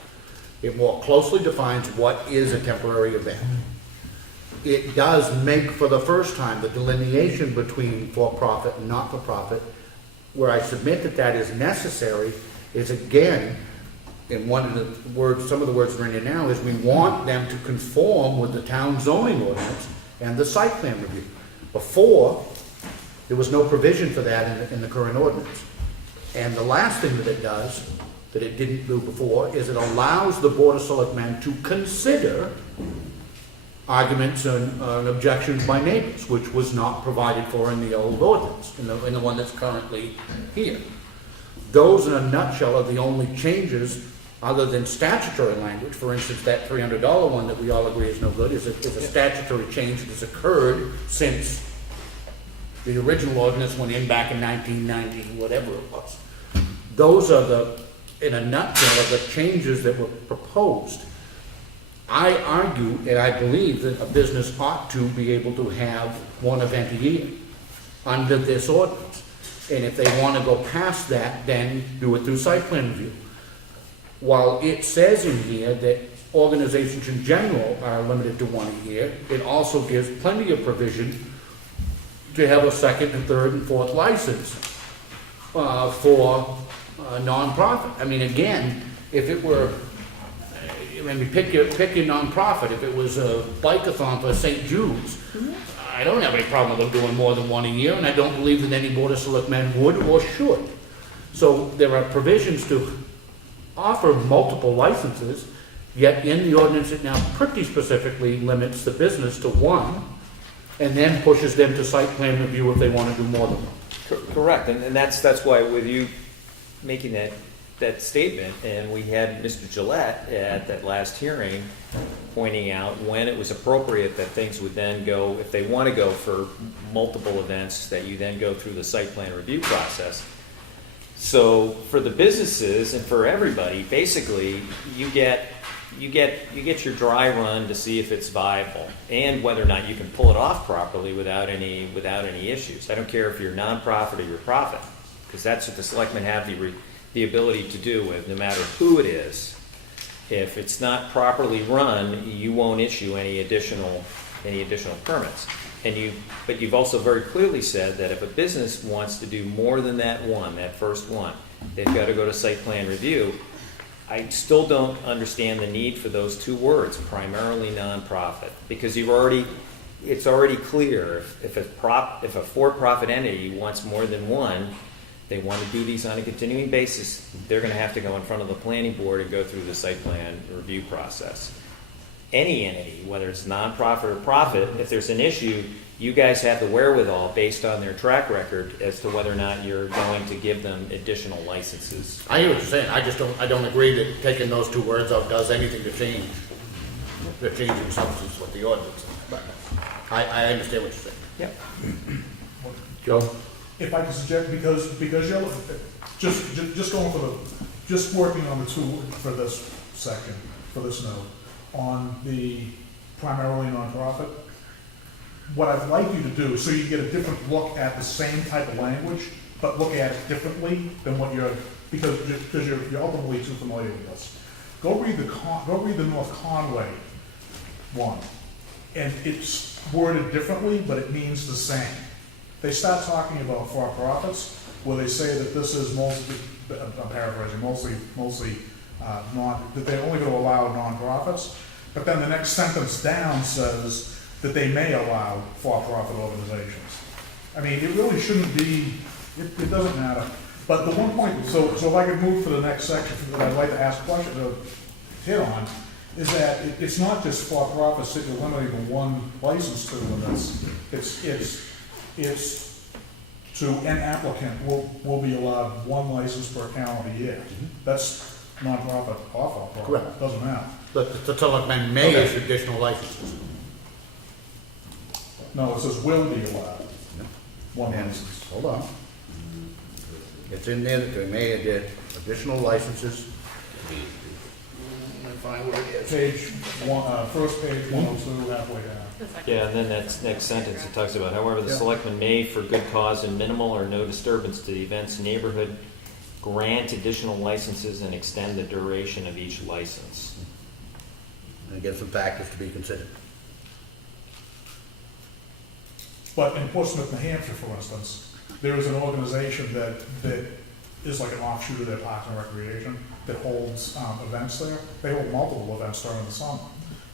It more closely defines what is a temporary event. It does make, for the first time, the delineation between for-profit and not-for-profit where I submit that that is necessary is again, in one of the words, some of the words that are in there now, is we want them to conform with the town zoning ordinance and the site plan review. Before, there was no provision for that in the current ordinance. And the last thing that it does, that it didn't do before, is it allows the Board of Selectmen to consider arguments and objections by neighbors, which was not provided for in the old ordinance, in the one that's currently here. Those, in a nutshell, are the only changes other than statutory language. For instance, that $300 one that we all agree is no good is a statutory change that has occurred since the original ordinance went in back in 1990, whatever it was. Those are the, in a nutshell, are the changes that were proposed. I argue, and I believe, that a business ought to be able to have one event a year under this ordinance. And if they want to go past that, then do it through site plan review. While it says in here that organizations in general are limited to one a year, it also gives plenty of provision to have a second and third and fourth license for nonprofit. I mean, again, if it were, I mean, pick your nonprofit. If it was a bike-a-thon for St. Jude's, I don't have any problem with them doing more than one a year, and I don't believe that any Board of Selectmen would or should. So there are provisions to offer multiple licenses, yet in the ordinance it now pretty specifically limits the business to one, and then pushes them to site plan review if they want to do more than one. Correct, and that's why with you making that statement, and we had Mr. Gillette at that last hearing pointing out when it was appropriate that things would then go, if they want to go for multiple events, that you then go through the site plan review process. So for the businesses and for everybody, basically you get your dry run to see if it's viable and whether or not you can pull it off properly without any issues. I don't care if you're nonprofit or you're profit, because that's what the selectmen have the ability to do with no matter who it is. If it's not properly run, you won't issue any additional permits. But you've also very clearly said that if a business wants to do more than that first one, they've got to go to site plan review. I still don't understand the need for those two words, primarily nonprofit, because it's already clear if a for-profit entity wants more than one, they want to do these on a continuing basis, they're going to have to go in front of the planning board and go through the site plan review process. Any entity, whether it's nonprofit or profit, if there's an issue, you guys have the wherewithal based on their track record as to whether or not you're going to give them additional licenses. I hear what you're saying. I don't agree that taking those two words out does anything to change the changing substance with the ordinance. But I understand what you're saying. Yep. Joe? If I could suggest, because you're just working on the two for this section, for this note, on the primarily nonprofit, what I'd like you to do, so you get a different look at the same type of language, but look at it differently than what because you're ultimately too familiar with this. Go read the North Conway one, and it's worded differently, but it means the same. They start talking about for-profits, where they say that this is mostly, I'm paraphrasing, mostly that they're only going to allow nonprofits, but then the next sentence down says that they may allow for-profit organizations. I mean, it really shouldn't be, it doesn't matter. But the one point, so if I could move to the next section that I'd like to ask a question to hit on, is that it's not just for-profits that you're limiting to one license to, and it's to an applicant will be allowed one license per calendar year. That's nonprofit or for-profit. Correct. Doesn't matter. But the selectmen may issue additional licenses. No, it says will be allowed. One And, license. hold on. It's in there that they may add additional licenses. Let me find where it is. Page one, first page 102, halfway down. The second. Yeah, and then that next sentence, it talks about, however, the Yeah. selectmen may, for good cause and minimal or no disturbance to the event's neighborhood, grant additional licenses and extend the duration of each license. And again, some factors to be considered. But in Portsmouth, New Hampshire, for instance, There is an organization that is like an offshoot of their Parks and Recreation that holds events there. They hold multiple events during the summer.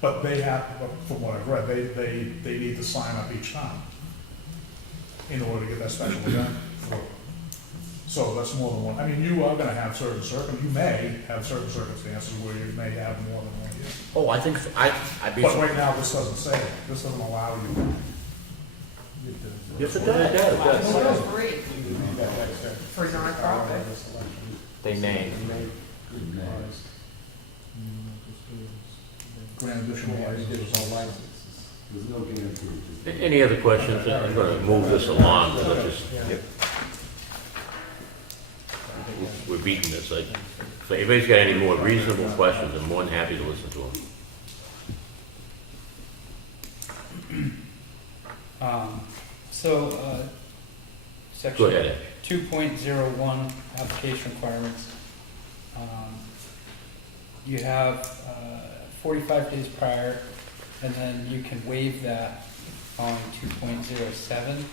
But they have, from what I've read, they need to sign up each time in order to get that special event through. So that's more than one. I mean, you are gonna have you may have certain circumstances where you may have more than 1 year. Oh, I think so. I'd be. But right now, this doesn't say it. This doesn't allow you. Yes, it does. For nonprofit. They may. Grant additional licenses. There's no guarantee. Any other questions? I'm gonna move this along, let's just, we're beating this, like, so if anybody's got any more reasonable questions, I'm more than happy to listen to them. Section Go ahead. 2.01 application requirements. You have 45 days prior, and then you can waive that on 2.07.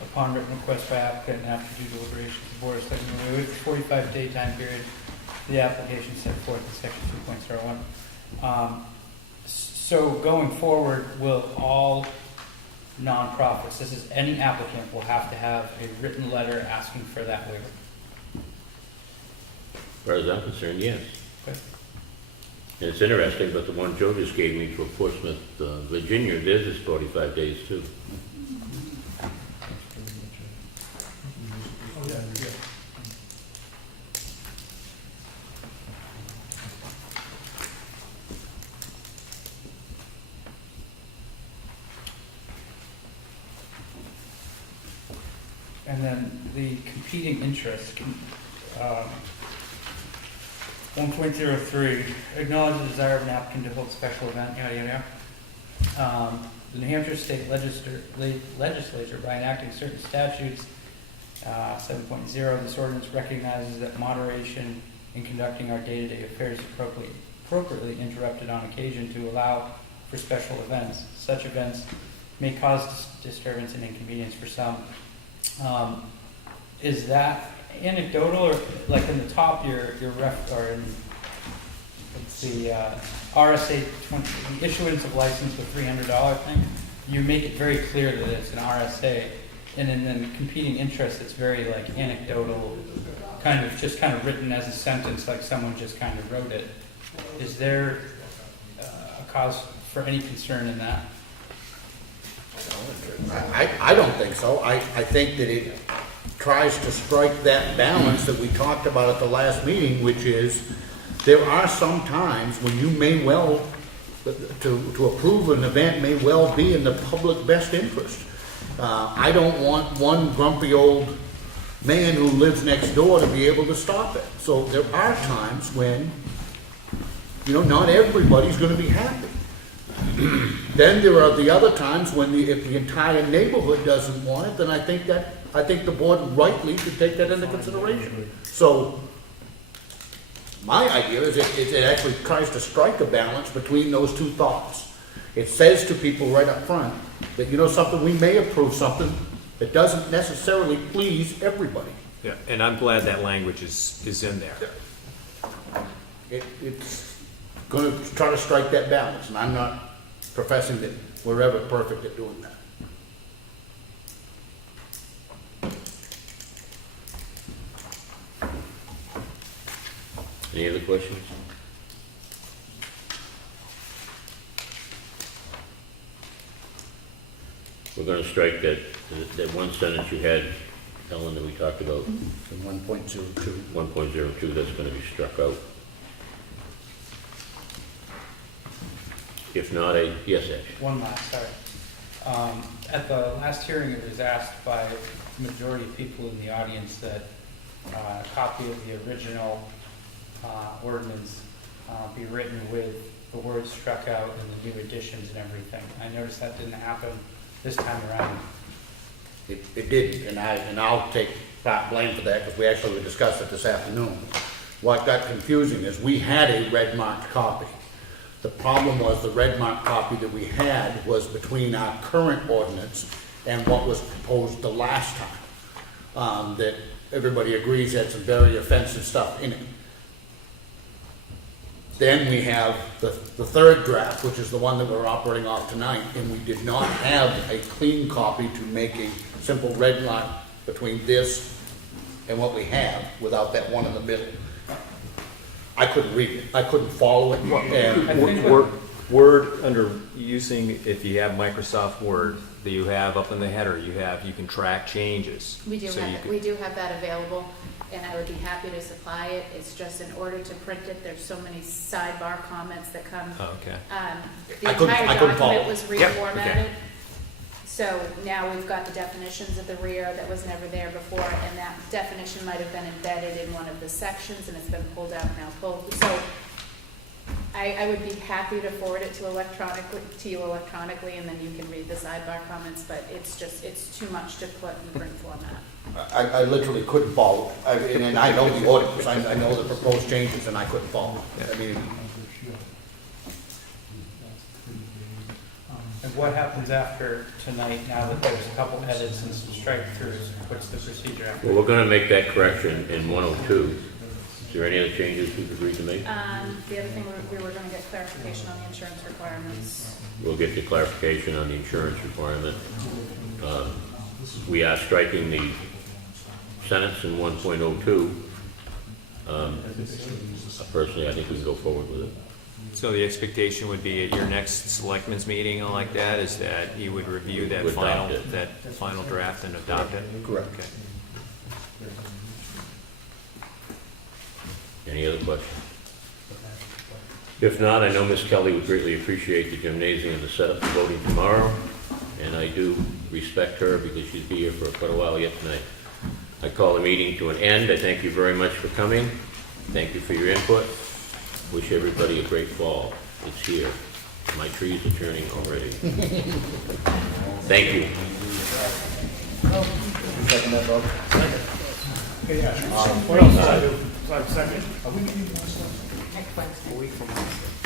Upon written request by applicant and after due deliberations, the board of selectmen will waive the 45-day time period for the application set forth in section 2.01. So going forward, will all nonprofits, this is any applicant, will have to have a written letter asking for that waiver? As far as I'm concerned, yes. Okay. And it's interesting, but the one Joe just gave me for Portsmouth, Virginia, theirs is 45 days too. Oh, yeah. And then the competing interests, 1.03, acknowledge the desire of an applicant to hold a special event, yada, yada, yada. The New Hampshire State Legislature, by enacting certain statutes, 7.0, this ordinance recognizes that moderation in conducting our day-to-day affairs is appropriately interrupted on occasion to allow for special events. Such events may cause disturbance and inconvenience for some. Is that anecdotal, or like in the top, your ref, or in the RSA 20, the issuance of license with $300 thing, you make it very clear that it's an RSA, and then competing interest, it's very like anecdotal, kind of written as a sentence, like someone just kind of wrote it. Is there a cause for any concern in that? I don't think so. I think that it tries to strike that balance that we talked about at the last meeting, which is there are some times when you may well, to approve an event may well be in the public best interest. I don't want one grumpy old man who lives next door to be able to stop it. So there are times when, not everybody's going to be happy. Then there are the other times when if the entire neighborhood doesn't want it, then I think the board rightly should take that into consideration. So my idea is it actually tries to strike a balance between those two thoughts. It says to people right up front that, something, we may approve something that doesn't necessarily please everybody. Yeah, and I'm glad that language is in there. It's going to try to strike that balance, and I'm not professing that we're ever perfect at doing that. Any other questions? We're gonna strike that one sentence you had, Ellen, that we talked about, The 1.02. 1.02, that's gonna be struck out. If not, yes, Ash. One last, sorry. At the last hearing, it was asked by the majority of people in the audience that a copy of the original ordinance be written with the words struck out and the new additions and everything. I noticed that didn't happen this time around. It didn't, and I'll take part blame for that because we actually discussed it this afternoon. What got confusing is we had a red marked copy. The problem was the red marked copy that we had was between our current ordinance and what was proposed the last time, that everybody agrees had some very offensive stuff in it. Then we have the third draft, which is the one that we're operating off tonight, and we did not have a clean copy to make a simple red line between this and what we have without that one in the middle. I couldn't read it, I couldn't follow it, and I think Word under using, if you have Microsoft Word, that you have up in the header, you can track changes. We do So you have, can- we do have that available, and I would be happy to supply it. It's just in order to print it, there's so many sidebar comments that come. Oh, okay. The I couldn't entire follow. document was Yep, reformatted. okay. So now we've got the definitions of the rear that was never there before, and that definition might have been embedded in one of the sections, and it's been pulled out now pulled. So I would be happy to forward it to you electronically, and then you can read the sidebar comments, but it's too much to put in print format. I literally couldn't follow it. And I know the ordinance, I know the proposed changes, and I couldn't follow it. I mean, And what happens after tonight, now that there's a couple edits and some strike-throughs? What's the procedure after? Well, we're gonna make that correction in 102. Is there any other changes we've agreed to make? The other thing, we were gonna get clarification on the insurance requirements. We'll get the clarification on the insurance requirement. We are striking the sentence in 1.02. Personally, I think we can go forward with it. So the expectation would be at your next selectmen's meeting like that, is that you would review that Would final, adopt it. that final draft and adopt it? correct. Okay. Any other questions? If not, I know Ms. Kelly would greatly appreciate the gymnasium and the setup for voting tomorrow, and I do respect her because she'd be here for quite a while yet tonight. I call the meeting to an end. I thank you very much for coming. Thank you for your input. Wish everybody a great fall. It's here. My trees are turning already. Thank you. What else did I do? Second. Next Wednesday.